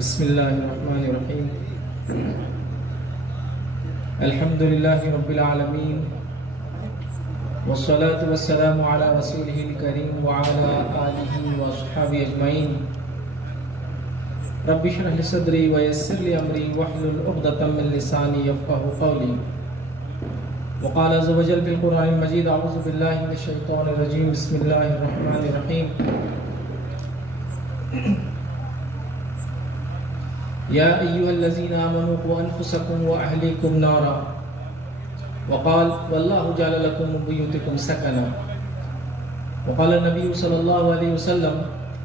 بسم الله الرحمن الرحيم. الحمد لله رب العالمين، والصلاة والسلام على رسوله الكريم وعلى آله وصحبه أجمعين. رب اشرح لي صدري ويسر لي أمري واحلل عقدة من لساني يفقهوا قولي. وقال عز وجل في القرآن المجيد: أعوذ بالله من الشيطان الرجيم، بسم الله الرحمن الرحيم. يا أيها الذين آمنوا قوا أنفسكم وأهليكم نارا وقال: والله جعل لكم من بيوتكم سكنا. وقال النبي صلى الله عليه وسلم: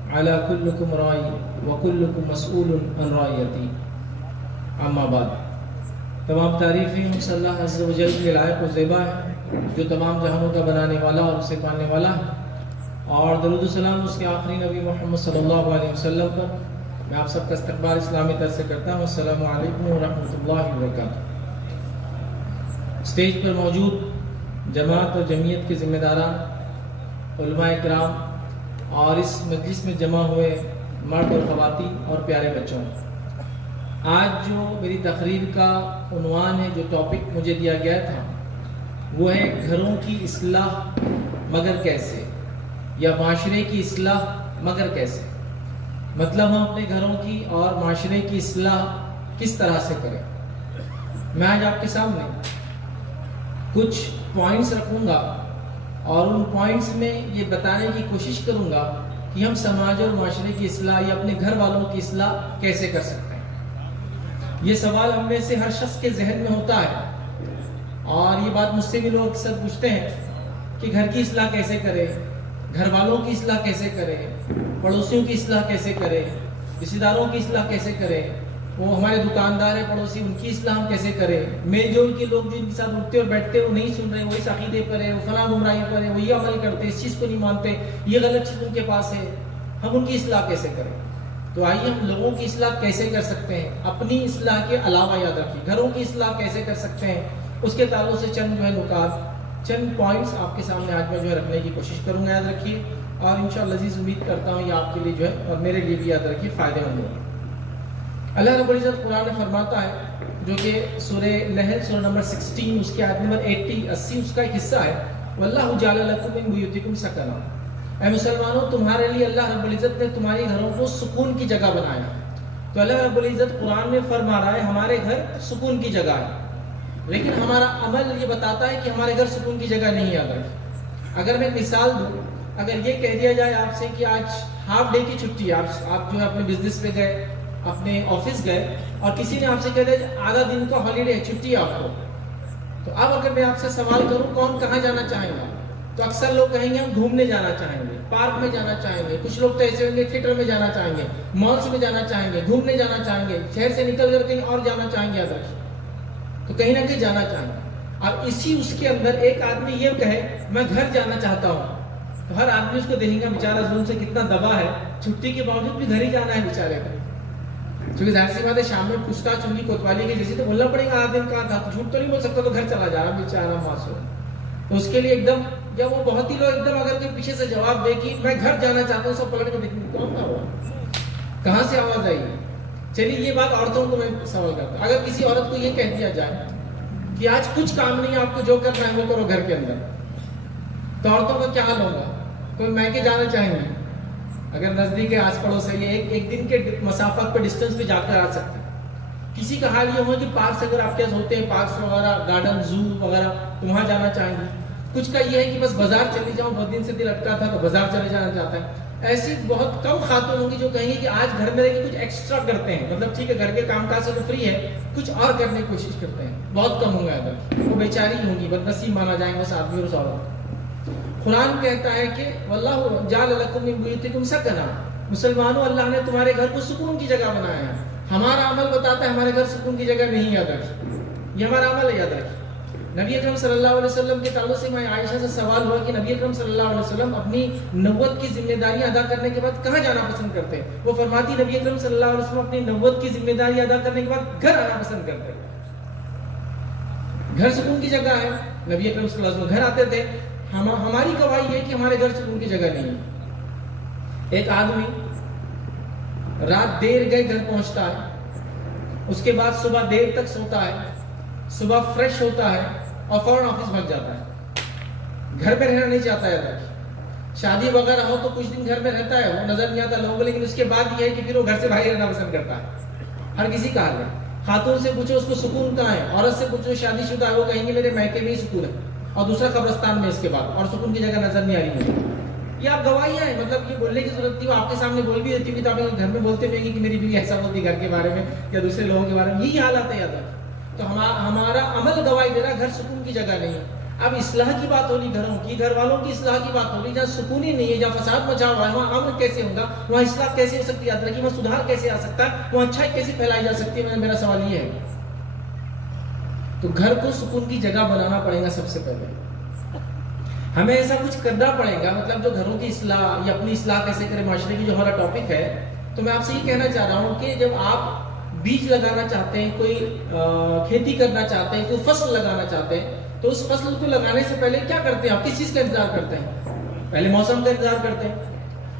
على كلكم راعي وكلكم مسؤول عن رعيته. اما بعد. تمام تعریفیں ہم صلی اللہ عز و جل کے لائق و زیبا ہے، جو تمام جہانوں کا بنانے والا اور اسے پالنے والا ہے، اور درود و سلام اس کے آخری نبی محمد صلی اللہ علیہ وسلم پر. میں آپ سب کا استقبال اسلامی طرح سے کرتا ہوں. السلام علیکم ورحمۃ اللہ وبرکاتہ. اسٹیج پر موجود جماعت اور جمعیت کے ذمہ داران، علماء کرام، اور اس مجلس میں جمع ہوئے مرد اور خواتین اور پیارے بچوں، آج جو میری تقریر کا عنوان ہے، جو ٹاپک مجھے دیا گیا تھا، وہ ہے گھروں کی اصلاح مگر کیسے، یا معاشرے کی اصلاح مگر کیسے. مطلب ہم اپنے گھروں کی اور معاشرے کی اصلاح کس طرح سے کریں. میں آج آپ کے سامنے کچھ پوائنٹس رکھوں گا اور ان پوائنٹس میں یہ بتانے کی کوشش کروں گا کہ ہم سماج اور معاشرے کی اصلاح یا اپنے گھر والوں کی اصلاح کیسے کر سکتے ہیں. یہ سوال ہم میں سے ہر شخص کے ذہن میں ہوتا ہے، اور یہ بات مجھ سے بھی لوگ اکثر پوچھتے ہیں کہ گھر کی اصلاح کیسے کرے، گھر والوں کی اصلاح کیسے کرے، پڑوسیوں کی اصلاح کیسے کرے، رشتہ داروں کی اصلاح کیسے کرے، وہ ہمارے دکاندار ہیں پڑوسی، ان کی اصلاح ہم کیسے کریں. میل جول کے لوگ جو ان کے ساتھ اٹھتے اور بیٹھتے وہ نہیں سن رہے، وہ اس عقیدے پر ہے، وہ فلاں گمراہی پر ہے، وہ یہ عمل کرتے، اس چیز کو نہیں مانتے، یہ غلط چیز ان کے پاس ہے، ہم ان کی اصلاح کیسے کریں. تو آئیے ہم لوگوں کی اصلاح کیسے کر سکتے ہیں. اپنی اصلاح کے علاوہ یاد رکھیے گھروں کی اصلاح کیسے کر سکتے ہیں، اس کے تعلق سے چند نکات، چند پوائنٹس آپ کے سامنے آج میں رکھنے کی کوشش کروں گا. یاد رکھیے، اور انشاءاللہ عزیز امید کرتا ہوں یہ آپ کے لیے اور میرے لیے بھی یاد رکھیے فائدہ مند ہوگا. اللہ رب العزت قرآن میں فرماتا ہے، جو کہ سورہ نحل سورہ نمبر 16 اس کے آیت نمبر 80 اس کا ایک حصہ ہے: واللہ جعل لکم من بیوتکم سکنا. اے مسلمانوں، تمہارے لیے اللہ رب العزت نے تمہاری گھروں کو سکون کی جگہ بنایا. تو اللہ رب العزت قرآن میں فرما رہا ہے ہمارے گھر سکون کی جگہ ہے، لیکن ہمارا عمل یہ بتاتا ہے کہ ہمارے گھر سکون کی جگہ نہیں. اگر میں مثال دوں، اگر یہ کہہ دیا جائے آپ سے کہ آج ہاف ڈے کی چھٹی ہے، آپ جو ہے اپنے بزنس پہ گئے، اپنے آفس گئے، اور کسی نے آپ سے کہہ دیا آدھا دن کا ہالیڈے چھٹی ہے آپ کو، تو اب اگر میں آپ سے سوال کروں کون کہاں جانا چاہیں گا، تو اکثر لوگ کہیں گے ہم گھومنے جانا چاہیں گے، پارک میں جانا چاہیں گے. کچھ لوگ تو ایسے ہوں گے تھیٹر میں جانا چاہیں گے، مالس میں جانا چاہیں گے، گھومنے جانا چاہیں گے، شہر سے نکل کر کہیں اور جانا چاہیں گے. تو کہیں نہ کہیں جانا چاہیں گے. اور اس کے اندر ایک آدمی یہ کہے میں گھر جانا چاہتا ہوں، تو ہر آدمی اس کو دیکھیں گا بیچارہ ظلم سے کتنا دبا ہے، چھٹی کے باوجود بھی گھر ہی جانا ہے بیچارے کو. کیونکہ ظاہر سی بات ہے شام میں پوچھتا چنگی کوتوالی کی جیسے تو بولنا پڑے گا آدھ دن کہاں تھا، تو جھوٹ تو نہیں بول سکتا، تو گھر چلا جا رہا بیچارہ معصوم. تو اس کے لیے ایک دم جب وہ بہت ہی لوگ ایک دم اگر کوئی پیچھے سے جواب دے کہ میں گھر جانا چاہتا ہوں، سب پلٹ کے دیکھیں کون تھا وہ، کہاں سے آواز آئی. چلیے یہ بات عورتوں کو میں سوال کرتا ہوں، اگر کسی عورت کو یہ کہہ دیا جائے کہ آج کچھ کام نہیں ہے، آپ کو جو کرنا ہے وہ کرو گھر کے اندر، تو عورتوں کا کیا حال ہوگا؟ کوئی میکے جانا چاہیں گے، اگر نزدیک ہے آس پڑوس ہے، یہ ایک دن کے مسافت پہ ڈسٹینس پہ جا کر آ سکتے ہیں. کسی کا حال یہ ہو کہ پارکس اگر آپ کے پاس ہوتے ہیں، پارکس وغیرہ، گارڈن، زو وغیرہ، تو وہاں جانا چاہیں گے. کچھ کا یہ ہے کہ بس بازار چلی جاؤں، بہت دن سے دل اٹکا تھا تو بازار چلے جانا چاہتا ہے. ایسی بہت کم خاتون ہوں گی جو کہیں گی کہ آج گھر میں رہ کے کچھ ایکسٹرا کرتے ہیں، مطلب ٹھیک ہے گھر کے کام کاج سے تو فری ہے، کچھ اور کرنے کی کوشش کرتے ہیں. بہت کم ہوں گے، اگر وہ بیچاری ہوں گی، بدنصیب مانا جائیں گے اس آدمی اور اس عورت. قرآن کہتا ہے کہ واللہ جعل لکم من بیوتکم سکنا. مسلمانوں، اللہ نے تمہارے گھر کو سکون کی جگہ بنایا ہے. ہمارا عمل بتاتا ہے ہمارے گھر سکون کی جگہ نہیں. یاد رکھیے، یہ ہمارا عمل ہے. یاد رکھیے، نبی اکرم صلی اللہ علیہ وسلم کے تعلق سے میں عائشہ سے سوال ہوا کہ نبی اکرم صلی اللہ علیہ وسلم اپنی نبوت کی ذمہ داریاں ادا کرنے کے بعد کہاں جانا پسند کرتے ہیں؟ وہ فرماتی نبی اکرم صلی اللہ علیہ وسلم اپنی نبوت کی ذمہ داری ادا کرنے کے بعد گھر آنا پسند کرتے ہیں. گھر سکون کی جگہ ہے. نبی اکرم صلی اللہ علیہ وسلم گھر آتے تھے. ہماری گواہی ہے کہ ہمارے گھر سکون کی جگہ نہیں ہے. ایک آدمی رات دیر گئے گھر پہنچتا ہے، اس کے بعد صبح دیر تک سوتا ہے، صبح فریش ہوتا ہے اور فوراً آفس بھاگ جاتا ہے. گھر میں رہنا نہیں چاہتا ہے. شادی وغیرہ ہو تو کچھ دن گھر میں رہتا ہے، وہ نظر نہیں آتا لوگوں کو، لیکن اس کے بعد یہ ہے کہ پھر وہ گھر سے باہر رہنا پسند کرتا ہے. ہر کسی کا حال ہے. خاتون سے پوچھو اس کو سکون کہاں ہے، عورت سے پوچھو شادی شدہ ہے، وہ کہیں گے میرے میکے میں ہی سکون ہے اور دوسرا قبرستان میں اس کے بعد، اور سکون کی جگہ نظر نہیں آ رہی مجھے. یہ آپ گواہیاں ہیں، مطلب یہ بولنے کی ضرورت تھی، وہ آپ کے سامنے بول بھی دیتی ہوگی تو آپ گھر میں بولتے بھی کہ میری بیوی ایسا بولتی گھر کے بارے میں یا دوسرے لوگوں کے بارے میں. یہی حالات ہے. یاد رکھیں تو ہمارا عمل گواہی دے رہا، گھر سکون کی جگہ نہیں ہے. اب اصلاح کی بات ہو رہی گھروں کی، گھر والوں کی اصلاح کی بات ہو رہی. جہاں سکون ہی نہیں ہے، جہاں فساد مچا ہوا ہے، وہاں امن کیسے ہوگا، وہاں اصلاح کیسے ہو سکتی ہے، یاد رکھیے وہاں سدھار کیسے آ سکتا ہے، وہاں اچھائی کیسے پھیلائی جا سکتی ہے. میرا سوال یہ ہے. تو گھر کو سکون کی جگہ بنانا پڑے گا. سب سے پہلے ہمیں ایسا کچھ کرنا پڑے گا، مطلب جو گھروں کی اصلاح یا اپنی اصلاح کیسے کرے، معاشرے کی جو ہمارا ٹاپک ہے. تو میں آپ سے یہ کہنا چاہ رہا ہوں کہ جب آپ بیج لگانا چاہتے ہیں، کوئی کھیتی کرنا چاہتے ہیں، کوئی فصل لگانا چاہتے ہیں، تو اس فصل کو لگانے سے پہلے کیا کرتے ہیں؟ آپ کس چیز کا انتظار کرتے ہیں؟ پہلے موسم کا انتظار کرتے ہیں.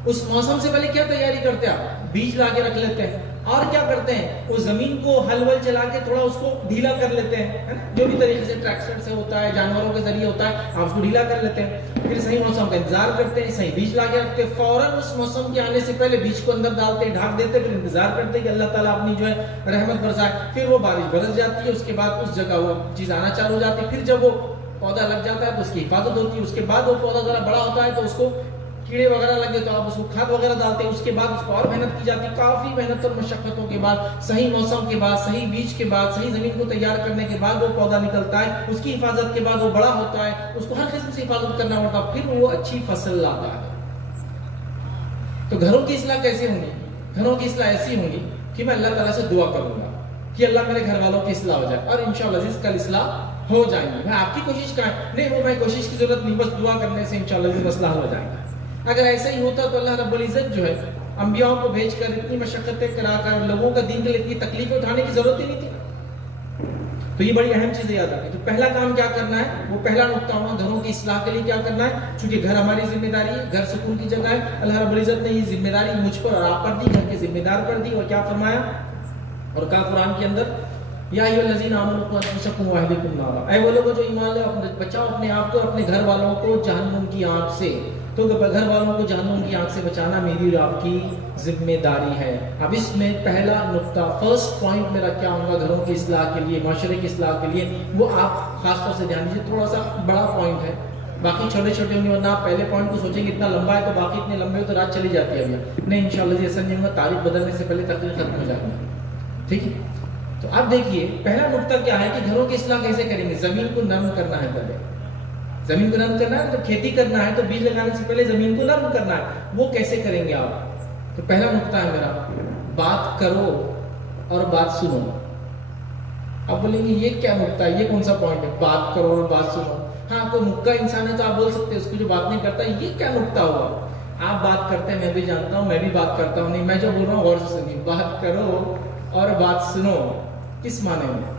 اس موسم سے پہلے کیا تیاری کرتے ہیں؟ آپ بیج لا کے رکھ لیتے ہیں. اور کیا کرتے ہیں؟ اس زمین کو ہل ول چلا کے تھوڑا اس کو ڈھیلا کر لیتے ہیں، جو بھی طریقے سے ٹریکٹر سے ہوتا ہے، جانوروں کے ذریعے ہوتا ہے، آپ اس کو ڈھیلا کر لیتے ہیں. پھر صحیح موسم کا انتظار کرتے ہیں، صحیح بیج لا کے رکھتے ہیں. فوراً اس موسم کے آنے سے پہلے بیج کو اندر ڈالتے ہیں، ڈھانک دیتے ہیں، پھر انتظار کرتے ہیں کہ اللہ تعالیٰ اپنی جو ہے رحمت برسائے. پھر وہ بارش برس جاتی ہے، اس کے بعد اس جگہ وہ چیز آنا چالو ہو جاتی ہے. پھر جب وہ پودا لگ جاتا ہے تو اس کی حفاظت ہوتی ہے. اس کے بعد وہ پودا ذرا بڑا ہوتا ہے تو اس کو کیڑے وغیرہ لگے تو آپ اس کو کھاد وغیرہ ڈالتے ہیں. اس کے بعد اس کو اور محنت کی جاتی ہے. کافی محنت اور مشقتوں کے بعد، صحیح موسم کے بعد، صحیح بیج کے بعد، صحیح زمین کو تیار کرنے کے بعد وہ پودا نکلتا ہے. اس کی حفاظت کے بعد وہ بڑا ہوتا ہے، اس کو ہر قسم سے حفاظت کرنا ہوتا ہے، پھر وہ اچھی فصل لاتا ہے. تو گھروں کی اصلاح کیسے ہوں گی؟ گھروں کی اصلاح ایسی ہوں گی کہ میں اللہ تعالیٰ سے دعا کروں گا کہ اللہ میرے گھر والوں کی اصلاح ہو جائے، اور انشاءاللہ عزیز کل اصلاح ہو جائیں گی. میں آپ کی کوشش کا نہیں، وہ میں کوشش کی ضرورت نہیں، بس دعا کرنے سے انشاءاللہ عزیز مسئلہ ہو جائے گا. اگر ایسا ہی ہوتا تو اللہ رب العزت جو ہے انبیاء کو بھیج کر اتنی مشقتیں کرا کر لوگوں کا دین کے لیے اتنی تکلیفیں اٹھانے کی ضرورت ہی نہیں تھی. تو یہ بڑی اہم چیزیں یاد رکھیں. تو پہلا کام کیا کرنا ہے، وہ پہلا نقطہ ہوگا گھروں کی اصلاح کے لیے کیا کرنا ہے. چونکہ گھر ہماری ذمہ داری ہے، گھر سکون کی جگہ ہے. اللہ رب العزت نے یہ ذمہ داری مجھ پر اور آپ پر دی، گھر کے ذمہ دار پر دی. اور کیا فرمایا اور کہا قرآن کے اندر، یا ایھا الذین آمنوا قوا انفسکم واہلکم نارا، اے وہ لوگوں جو ایمان لے بچاؤ اپنے آپ کو اور اپنے گھر والوں کو جہنم کی آگ سے. تو گھر والوں کو جہنم کی آگ سے بچانا میری اور آپ کی ذمہ داری ہے. اب اس میں پہلا نقطہ، فرسٹ پوائنٹ میرا کیا ہوگا گھروں کی اصلاح کے لیے، معاشرے کی اصلاح کے لیے، وہ آپ خاص طور سے دھیان دیجیے. تھوڑا سا بڑا پوائنٹ ہے، باقی چھوٹے چھوٹے ہوں گے، ورنہ آپ پہلے پوائنٹ کو سوچیں گے اتنا لمبا ہے تو باقی اتنے لمبے ہو تو رات چلی جاتی ہے. نہیں انشاءاللہ ایسا نہیں ہوگا، تاریخ بدلنے سے پہلے تقریر ختم ہو جائے گی. ٹھیک ہے. تو اب دیکھیے پہلا نقطہ کیا ہے کہ گھروں کی اصلاح کیسے کریں گے. زمین کو نرم کرنا ہے. پہلے زمین کو نرم کرنا ہے. جب کھیتی کرنا ہے تو بیج لگانے سے پہلے زمین کو نرم کرنا ہے. وہ کیسے کریں گے آپ؟ تو پہلا نقطہ ہے میرا، بات کرو اور بات سنو. آپ بولیں گے یہ کیا نقطہ ہے، یہ کون سا پوائنٹ ہے، بات کرو اور بات سنو. ہاں کوئی مکہ انسان ہے تو آپ بول سکتے ہیں، اس کو جو بات نہیں کرتا یہ کیا نقطہ ہوا. آپ بات کرتے ہیں، میں بھی جانتا ہوں، میں بھی بات کرتا ہوں. نہیں، میں جو بول رہا ہوں غور سے سنیے. بات کرو اور بات سنو. کس معنی میں؟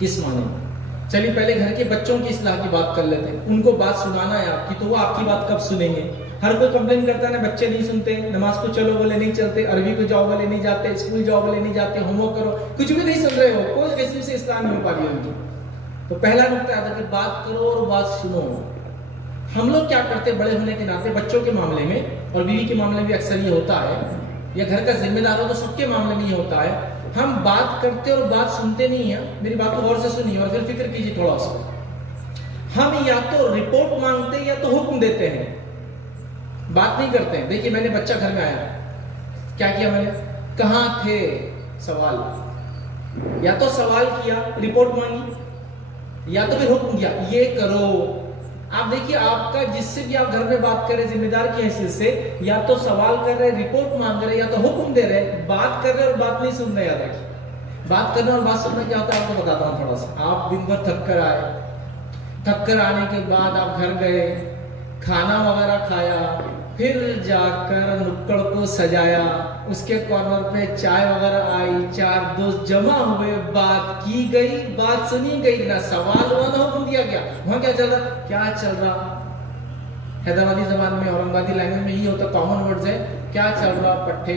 کس معنی میں؟ چلیے پہلے گھر کے بچوں کی اصلاح کی بات کر لیتے ہیں. ان کو بات سنانا ہے آپ کی، تو وہ آپ کی بات کب سنیں گے؟ ہر کوئی کمپلین کرتا ہے نا، بچے نہیں سنتے، نماز کو چلو بولے نہیں چلتے، عربی کو جاؤ بولے نہیں جاتے، اسکول جاؤ بولے نہیں جاتے، ہوم ورک کرو، کچھ بھی نہیں سن رہے ہو، کوئی قسم سے اصلاح نہیں ہو پا رہی ان کی. تو پہلا نقطہ ہے کہ بات کرو اور بات سنو. ہم لوگ کیا کرتے بڑے ہونے کے ناطے بچوں کے معاملے میں اور بیوی کے معاملے میں اکثر یہ ہوتا ہے، یا گھر کا ذمہ دار ہو تو سب کے معاملے میں یہ ہوتا ہے، ہم بات کرتے اور بات سنتے نہیں ہیں. میری بات کو غور سے سنیے اور پھر فکر کیجیے تھوڑا سا. ہم یا تو رپورٹ مانگتے ہیں یا تو حکم دیتے ہیں، بات نہیں کرتے ہیں. دیکھیے میں نے بچہ گھر میں آیا، کیا کیا میں نے؟ کہاں تھے؟ سوال. یا تو سوال کیا، رپورٹ مانگی، یا تو پھر حکم دیا یہ کرو. آپ دیکھیے آپ کا جس سے بھی آپ گھر میں بات کر رہے ذمہ دار کی حیثیت سے، یا تو سوال کر رہے، رپورٹ مانگ رہے، یا تو حکم دے رہے. بات کر رہے اور بات نہیں سن رہے. یاد رکھیے بات کرنا اور بات سننا کیا ہوتا ہے آپ کو بتاتا ہوں تھوڑا سا. آپ دن بھر تھک کر آئے، تھک کر آنے کے بعد آپ گھر گئے، کھانا وغیرہ کھایا، پھر جا کر نکڑ کو سجایا، اس کے کارنر پہ چائے وغیرہ آئی، چار دوست جمع ہوئے، بات کی گئی، بات سنی گئی، نہ سوال ہوا نہ حکم دیا گیا. وہاں کیا چل رہا؟ کیا چل رہا؟ حیدرآبادی زبان میں، اورنگ آبادی لینگویج میں یہ ہوتا، کامن ورڈز ہے. کیا چل رہا؟ پٹھے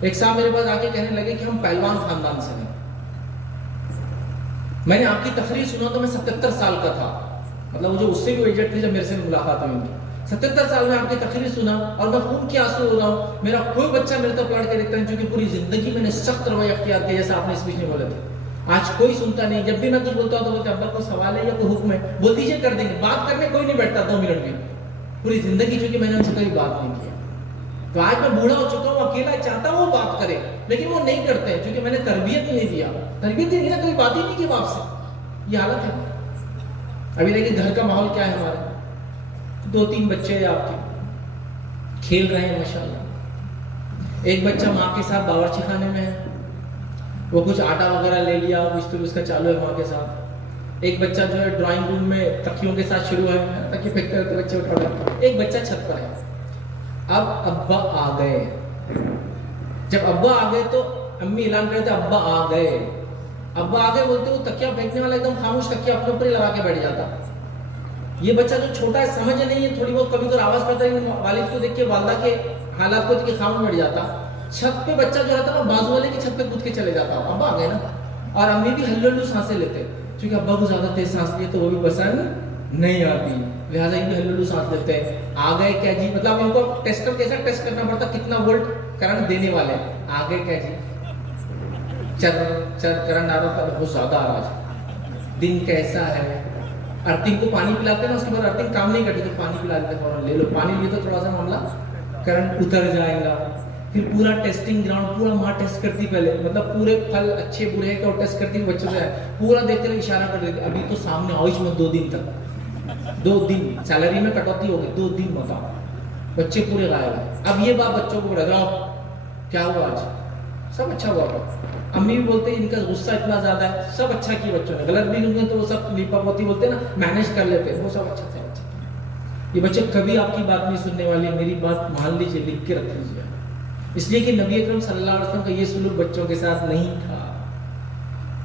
ایک صاحب میرے پاس آ کے کہنے لگے کہ ہم پہلوان خاندان سے ہیں. میں نے آپ کی تقریر سنا تو میں 77 سال کا تھا, مطلب وہ جو اس سے بھی ایجنٹ تھے جب میرے سے ملاقات ہوئی ان کی. 77 سال میں آپ کی تقریر سنا اور میں خون کے آنسو ہو رہا ہوں. میرا کوئی بچہ میرے تک پڑھ کے دیکھتا ہے کیونکہ پوری زندگی میں نے سخت رویہ اختیار کیا, جیسا آپ نے اسپیچ میں بولے تھے. آج کوئی سنتا نہیں. جب بھی میں کچھ بولتا ہوں تو بولتے ابا کوئی سوال ہے یا کوئی حکم ہے, بول دیجیے کر دیں گے. بات کرنے کوئی نہیں بیٹھتا 2 منٹ بھی. پوری زندگی چونکہ میں نے ان سے کوئی بات نہیں کیا. تو آج میں بوڑھا ہو چکا ہوں, اکیلا چاہتا ہوں وہ بات کرے, لیکن وہ نہیں کرتے کیونکہ میں نے تربیت ہی نہیں دیا. تربیت ہی نہیں نا, کوئی بات ہی نہیں کی آپ سے. یہ حالت ہے. ابھی دیکھیں گھر کا ماحول کیا ہے ہمارا. 2-3 بچے ہیں آپ کے, کھیل رہے ہیں ماشاءاللہ. ایک بچہ ماں کے ساتھ باورچی خانے میں ہے, وہ کچھ آٹا وغیرہ لے لیا, اس کا چالو ہے ماں کے ساتھ. ایک بچہ جو ہے ڈرائنگ روم میں تکیوں کے ساتھ شروع ہے, تکیے پھینکتے رہتے بچے اٹھا رہے. ایک بچہ چھت پر ہے. اب ابا آ گئے. جب ابا آ گئے تو امی اعلان کرتے ابا آ گئے. ابا آ گئے بولتے وہ تکیا پھینکنے والا ایک دم خاموش تکیا اپنے اوپر ہی لگا کے بیٹھ جاتا. یہ بچہ جو چھوٹا ہے سمجھ نہیں ہے, تھوڑی بہت کبھی تو آواز کرتا ہے, والد کو دیکھ کے والدہ کے حالات کو دیکھ کے خاموش بیٹھ جاتا. چھت پہ بچہ جو رہتا نا بازو والے کی چھت پہ کود کے چلے جاتا. ابا آ گئے نا. اور امی بھی ہلو ہلو سانسیں لیتے, کیونکہ ابا کو زیادہ تیز سانس لیے تو وہ بھی پسند نہیں آتی, لہٰذا یہ بھی ہلو ہلو سانس لیتے ہیں. آ گئے کیا جی, مطلب ان کو ٹیسٹر کیسا ٹیسٹ کرنا پڑتا کتنا وولٹ کرنٹ دینے والے. آ گئے کیا جی, کرنٹ آ رہا تھا بہت زیادہ آ رہا. دن کیسا ہے. ارتھنگ کو پانی پلاتے ہیں نا, اس کے بعد ارتھنگ کام نہیں کرتی تو پانی پلا دیتے, فوراً لے لو پانی لیے تو تھوڑا سا معاملہ کرنٹ اتر جائے گا. پھر پورا ٹیسٹنگ گراؤنڈ پورا ماں ٹیسٹ کرتی پہلے, مطلب پورے پھل اچھے برے ہیں کہ وہ ٹیسٹ کرتی بچوں سے پورا دیکھتے رہے, اشارہ کر دیتے ابھی تو سامنے آؤ اس میں 2 دن تک, 2 دن سیلری میں کٹوتی ہوگی, 2 دن بتاؤ. بچے پورے غائب ہیں. اب یہ بات بچوں کو بڑھا جاؤ کیا ہوا آج, سب اچھا ہوا. امی بھی بولتے ہیں ان کا غصہ اتنا زیادہ ہے, سب اچھا کیا بچوں نے, غلط بھی نہیں ہوئے تو وہ سب لیپا پوتی بولتے ہیں نا مینیج کر لیتے, وہ سب اچھا تھا. یہ بچے کبھی آپ کی بات نہیں سننے والے. میری بات مان لیجیے, لکھ کے رکھ لیجیے, اس لیے کہ نبی اکرم صلی اللہ علیہ وسلم کا یہ سلوک بچوں کے ساتھ نہیں تھا.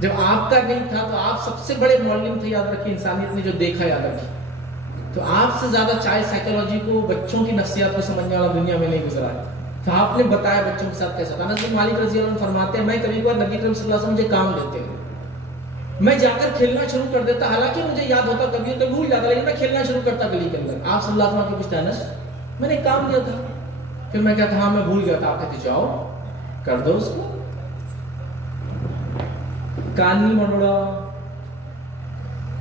جب آپ کا نہیں تھا تو آپ سب سے بڑے معلم تھے, یاد رکھیے, انسانیت نے جو دیکھا یاد رکھیے. تو آپ سے زیادہ چائلڈ سائیکولوجی کو, بچوں کی نفسیات کو سمجھنے والا دنیا میں نہیں گزرا ہے. تو آپ نے بتایا بچوں کے ساتھ کیسا تھا. انس بن مالک رضی اللہ عنہ فرماتے ہیں میں کبھی بار نبی اکرم صلی اللہ علیہ وسلم مجھے کام دیتے ہیں, میں جا کر کھیلنا شروع کر دیتا, حالانکہ مجھے یاد ہوتا کبھی تو بھول جاتا, لیکن میں کھیلنا شروع کرتا گلی کے اندر. آپ صلی اللہ علیہ وسلم کو پوچھتا انس میں نے کام دیا تھا, پھر میں کہتا ہاں میں بھول گیا تھا. آپ کہتے جاؤ کر دو اس کو. کان نہیں موڑا,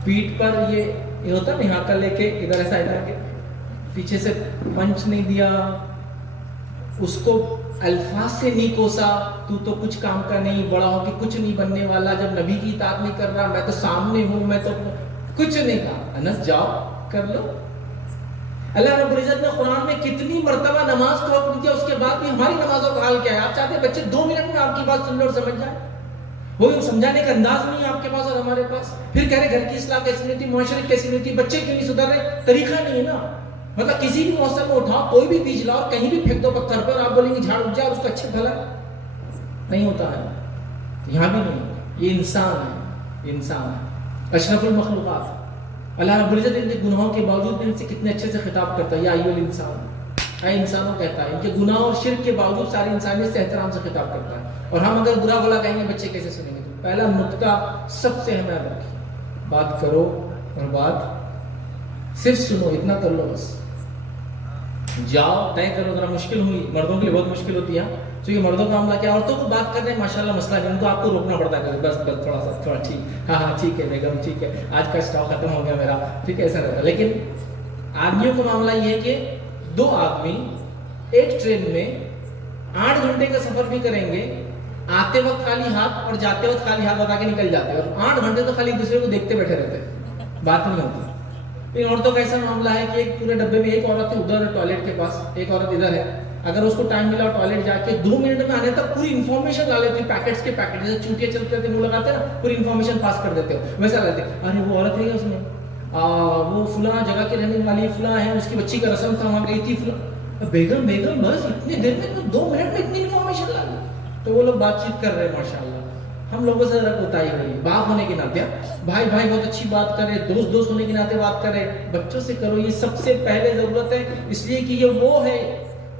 پیٹ پر یہ ہوتا نا یہاں کا لے کے ادھر ایسا ادھر کے پیچھے سے پنچ نہیں دیا, اس کو الفاظ سے نہیں کوسا, تو کچھ کام کا نہیں, بڑا ہو کے کچھ نہیں بننے والا, جب نبی کی اطاعت نہیں کر رہا, میں تو سامنے ہوں, میں تو کچھ نہیں کہا. انس جاؤ کر لو. اللہ رب العزت نے قرآن میں کتنی مرتبہ نماز کا حکم دیا, اس کے بعد بھی ہماری نمازوں کا حال کیا ہے. آپ چاہتے ہیں بچے 2 منٹ میں آپ کی بات سن لو اور سمجھ جائے, وہ سمجھانے کا انداز نہیں ہے آپ کے پاس اور ہمارے پاس. پھر کہہ رہے گھر کی اصلاح کیسی نہیں تھی, معاشرے کیسی نہیں تھی, بچے کیوں نہیں سدھر رہے, طریقہ نہیں ہے نا. مطلب کسی بھی موسم میں اٹھاؤ, کوئی بھی بیج لاؤ, کہیں بھی پھینک دو پتھر پر, آپ بولیں گے جھاڑ اٹھ جائے, اس کا اچھا بھلا نہیں ہوتا ہے. یہاں بھی نہیں, یہ انسان ہے, انسان ہے اشرف المخلوقات. اللہ رب العزت ان کے گناہوں کے باوجود بھی ان سے کتنے اچھے سے خطاب کرتا ہے, یا ایھا الانسان, اے انسانوں کہتا ہے. ان کے گناہ اور شرک کے باوجود ساری انسانیت سے احترام سے خطاب کرتا ہے. اور ہم اگر برا بھلا کہیں گے بچے کیسے سنیں گے. تو پہلا نقطہ سب سے اہم رکھیے, بات کرو اور بات صرف سنو, اتنا کر لو بس. جاؤ طے کرو, ذرا مشکل ہوئی, مردوں کے لیے بہت مشکل ہوتی ہے, کیونکہ مردوں کا معاملہ کیا, عورتوں کو بات کرنے ماشاءاللہ مسئلہ نہیں, ان کو آپ کو روکنا پڑتا ہے, بس تھوڑا ٹھیک, ہاں ٹھیک ہے بیگم, ٹھیک ہے آج کا اسٹاک ختم ہو گیا میرا, ٹھیک ہے, ایسا رہتا ہے. لیکن آدمیوں کا معاملہ یہ ہے کہ 2 آدمی ایک ٹرین میں 8 گھنٹے کا سفر بھی کریں گے, آتے وقت خالی ہاتھ اور جاتے وقت خالی ہاتھ بتا کے نکل جاتے ہیں, اور 8 گھنٹے تو خالی ایک دوسرے کو دیکھتے بیٹھے رہتے ہیں, بات نہیں ہوتی. لیکن عورتوں کا ایسا معاملہ ہے کہ ایک پورے ڈبے میں ایک عورت ہے ادھر ٹوائلٹ کے پاس, ایک عورت ادھر ہے, اگر اس کو ٹائم ملا ٹوائلٹ جا کے 2 منٹ میں آنے تک پوری انفارمیشن لا لیتی, پیکٹس کے پیکٹ, جیسے چوٹیاں چلتے رہتے منہ لگاتے ہیں نا, پوری انفارمیشن پاس کر دیتے ہو, ویسا رہتے. ارے وہ عورت ہے اس میں, وہ فلاں جگہ کے رہنے والی فلاں ہے, اس کی بچی کا رسم تھا وہاں گئی تھی فلاں, بیگم بس اتنی دیر میں 2 منٹ میں اتنی انفارمیشن لا لی. تو وہ لوگ بات چیت کر رہے ہیں ماشاءاللہ. ہم لوگوں سے ذرا کوتاہی ہوئی, باپ ہونے کے ناطے, بھائی بہت اچھی بات کرے, دوست ہونے کے ناطے بات کرے, بچوں سے کرو, یہ سب سے پہلے ضرورت ہے. اس لیے کہ یہ وہ ہے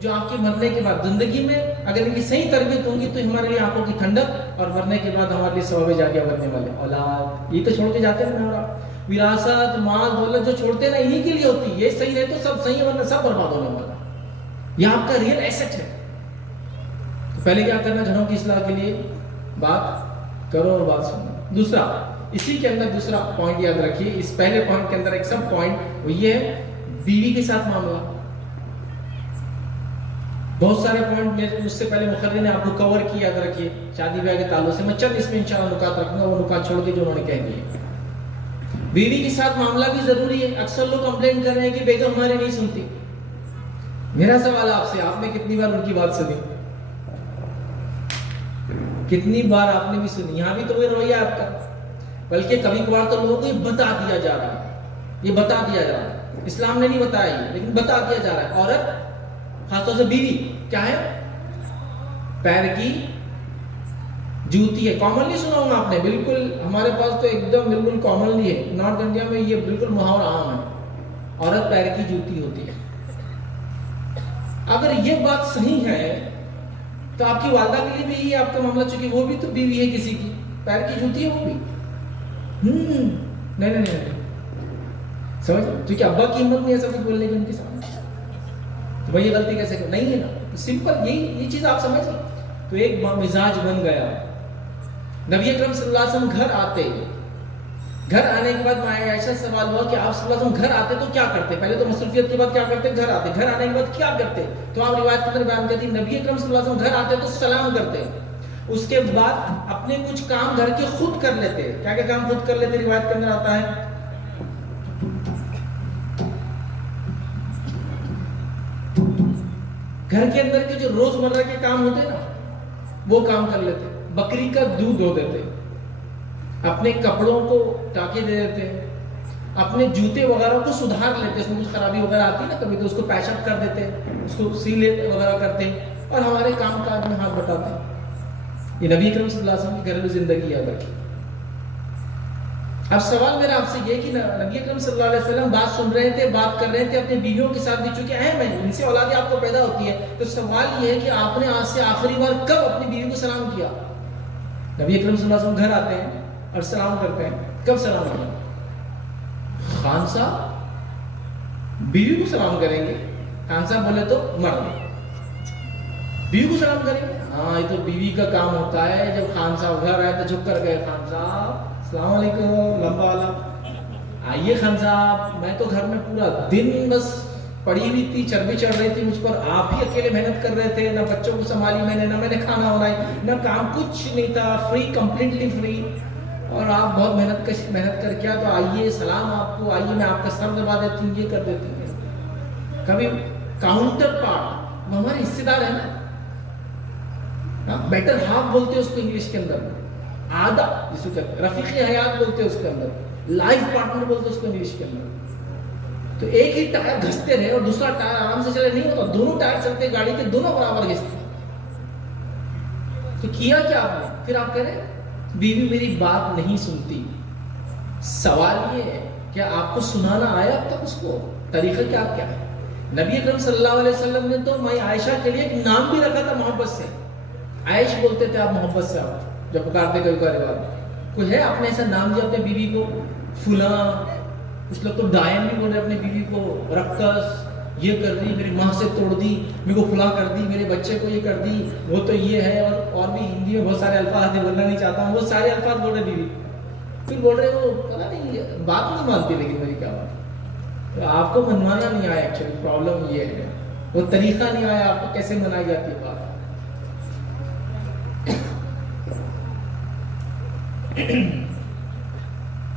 جو آپ کے مرنے کے بعد زندگی میں اگر ان کی صحیح تربیت ہوگی تو ہمارے لیے آنکھوں کی ٹھنڈک، اور مرنے کے بعد ہمارے لیے ثواب جاریہ بننے والے اولاد. یہ تو چھوڑ کے جاتے ہیں نا، وراثت مال دولت جو چھوڑتے ہیں نا انہی کے لیے ہوتی ہے. یہ صحیح ہے تو سب صحیح ہے، ورنہ سب برباد ہونے والا. یہ آپ کا ریئل ایسٹ ہے. تو پہلے کیا کرنا؟ گھروں کی اصلاح کے لیے بات کرو اور بات سنو. دوسرا، اسی کے اندر دوسرا پوائنٹ یاد رکھیے، اس پہلے پوائنٹ کے اندر ایک سب پوائنٹ وہ یہ ہے بیوی کے ساتھ معاملہ. بہت سارے پوائنٹ اس سے پہلے مقرر نے آپ کو کور کیا، یاد رکھیے شادی بیاہ کے تعلق سے. میں چند اس میں انشاءاللہ نکات رکھوں گا، وہ نکات چھوڑ کے جو انہوں نے کہہ دیے. بیوی کے ساتھ معاملہ بھی ضروری ہے. اکثر لوگ کمپلین کر رہے ہیں کہ بیگم ہماری نہیں سنتی. میرا سوال آپ سے، آپ نے کتنی بار ان کی بات سنی؟ کتنی بار آپ نے بھی سنی؟ یہاں بھی تو وہ رویہ آپ کا. بلکہ کبھی کبھار تو لوگوں کو یہ بتا دیا جا رہا ہے، یہ بتا دیا جا رہا ہے. اسلام نے نہیں بتایا یہ، لیکن بتا دیا جا رہا ہے. عورت خاص طور سے بیوی کیا ہے؟ پیر کی جوتی ہے. کامنلی سنا ہوگا آپ نے، بالکل ہمارے پاس تو ایک دم بالکل کامنلی ہے. نارتھ انڈیا میں یہ بالکل محاورہ عام ہے، عورت پیر کی جوتی ہوتی ہے. اگر یہ بات صحیح ہے تو آپ کی والدہ کے لیے بھی یہ آپ کا معاملہ، چونکہ وہ بھی تو بیوی ہے کسی کی، پیر کی جوتی ہے وہ بھی. نہیں سمجھ، کیونکہ ابا کی ہمت نہیں ایسا کچھ بولنے کی ان کے سامنے، تو بھائی یہ غلطی کیسے کر؟ نہیں ہے نا، سمپل یہ چیز آپ سمجھ لیں. تو ایک مزاج بن گیا. نبی اکرم صلی اللہ علیہ وسلم گھر آتے، گھر آنے کے بعد ماں عائشہ سے سوال ہوا کہ آپ صلی اللہ علیہ وسلم گھر آتے تو کیا کرتے؟ پہلے تو مصروفیت کے بعد کیا کرتے؟ گھر آتے. گھر آنے کے بعد کیا کرتے؟ تو آپ روایت کے اندر بیان کرتی نبی اکرم صلی اللہ علیہ وسلم گھر آتے تو سلام کرتے، اس کے بعد اپنے کچھ کام گھر کے خود کر لیتے. کیا کیا کام خود کر لیتے؟ روایت کے اندر آتا ہے گھر کے اندر کے جو روز مرہ کے کام ہوتے نا وہ کام کر لیتے. بکری کا دودھ دھو دیتے، اپنے کپڑوں کو ٹاکے دے دیتے، اپنے جوتے وغیرہ کو سدھار لیتے. اس میں کچھ خرابی وغیرہ آتی نا کبھی تو اس کو پیچ اپ کر دیتے، اس کو سیل وغیرہ کرتے، اور ہمارے کام کاج میں ہاتھ بٹاتے. یہ نبی اکرم صلی اللہ علیہ وسلم کی گھریلو زندگی یاد رکھی. اب سوال میرا آپ سے یہ کہ نبی اکرم صلی اللہ علیہ وسلم بات سن رہے تھے، بات کر رہے تھے اپنی بیویوں کے ساتھ بھی، چونکہ اہم ہے، ان سے اولادیں آپ کو پیدا ہوتی ہے. تو سوال یہ ہے کہ آپ نے آج سے آخری بار کب اپنی بیوی کو سلام کیا؟ نبی اکرم صلی اللہ علیہ وسلم گھر آتے ہیں اور سلام کرتے ہیں، کب سلام کیا؟ خان صاحب بیوی کو سلام کریں گے؟ خان صاحب بولے تو مرد، بیوی کو سلام کریں گے؟ ہاں یہ تو بیوی کا کام ہوتا ہے. جب خان صاحب گھر آئے تو جھک کر گئے، خان صاحب السلام علیکم، لمبا والا آئیے خان صاحب. میں تو گھر میں پورا دن بس پڑی ہوئی تھی، چربی چڑھ رہی تھی مجھ پر، آپ ہی اکیلے محنت کر رہے تھے، نہ بچوں کو سنبھالی میں نے، نہ میں نے کھانا بنائی، نہ کام، کچھ نہیں تھا، فری، کمپلیٹلی فری. اور آپ بہت محنت کر کیا، تو آئیے سلام آپ کو، آئیے میں آپ کا سر دبا دیتی ہوں، یہ کر دیتی ہوں. کبھی کاؤنٹر پارٹ، وہ ہمارے حصے دار ہے نا، بیٹر ہاف بولتے ہیں اس کو انگلش کے اندر، آدھا جس کو کہتے ہیں، رفیق حیات بولتے ہیں اس کے اندر، لائف پارٹنر بولتے ہیں اس کو انگلش کے اندر. تو ایک ہی ٹائر گھستے رہے اور دوسرا ٹائر آرام سے چلے نہیں ہوتا، دونوں ٹائر چلتے گاڑی کے، دونوں برابر گھستے. تو کیا کیا آپ نے؟ پھر آپ کہہ رہے بیوی میری بات نہیں سنتی. سوال یہ ہے کہ آپ کو سنانا آیا اب تک اس کو؟ طریقہ کیا ہے؟ نبی اکرم صلی اللہ علیہ وسلم نے تو مائی عائشہ کے لیے ایک نام بھی رکھا تھا محبت سے، عائش بولتے تھے آپ محبت سے. آپ جب پکارتے کوئی ہے آپ نے ایسا نام دیا اپنے بیوی کو؟ فلاں، کچھ لوگ تو ڈائن بھی بول رہے اپنے بیوی کو، رقص، یہ کر دی، میری ماں سے توڑ دی، میرے کو فلاں کر دی، میرے بچے کو یہ کر دی، وہ تو یہ ہے. اور بھی ہندی میں بہت سارے الفاظ ہیں، بولنا نہیں چاہتا ہوں، وہ سارے الفاظ بول رہے بیوی. پھر بول رہے وہ پتا نہیں بات نہیں مانتی، لیکن میری کیا بات. تو آپ کو منوانا نہیں آیا، ایکچولی پرابلم یہ ہے، وہ طریقہ نہیں آیا آپ کو کیسے منائی جاتی ہے بات.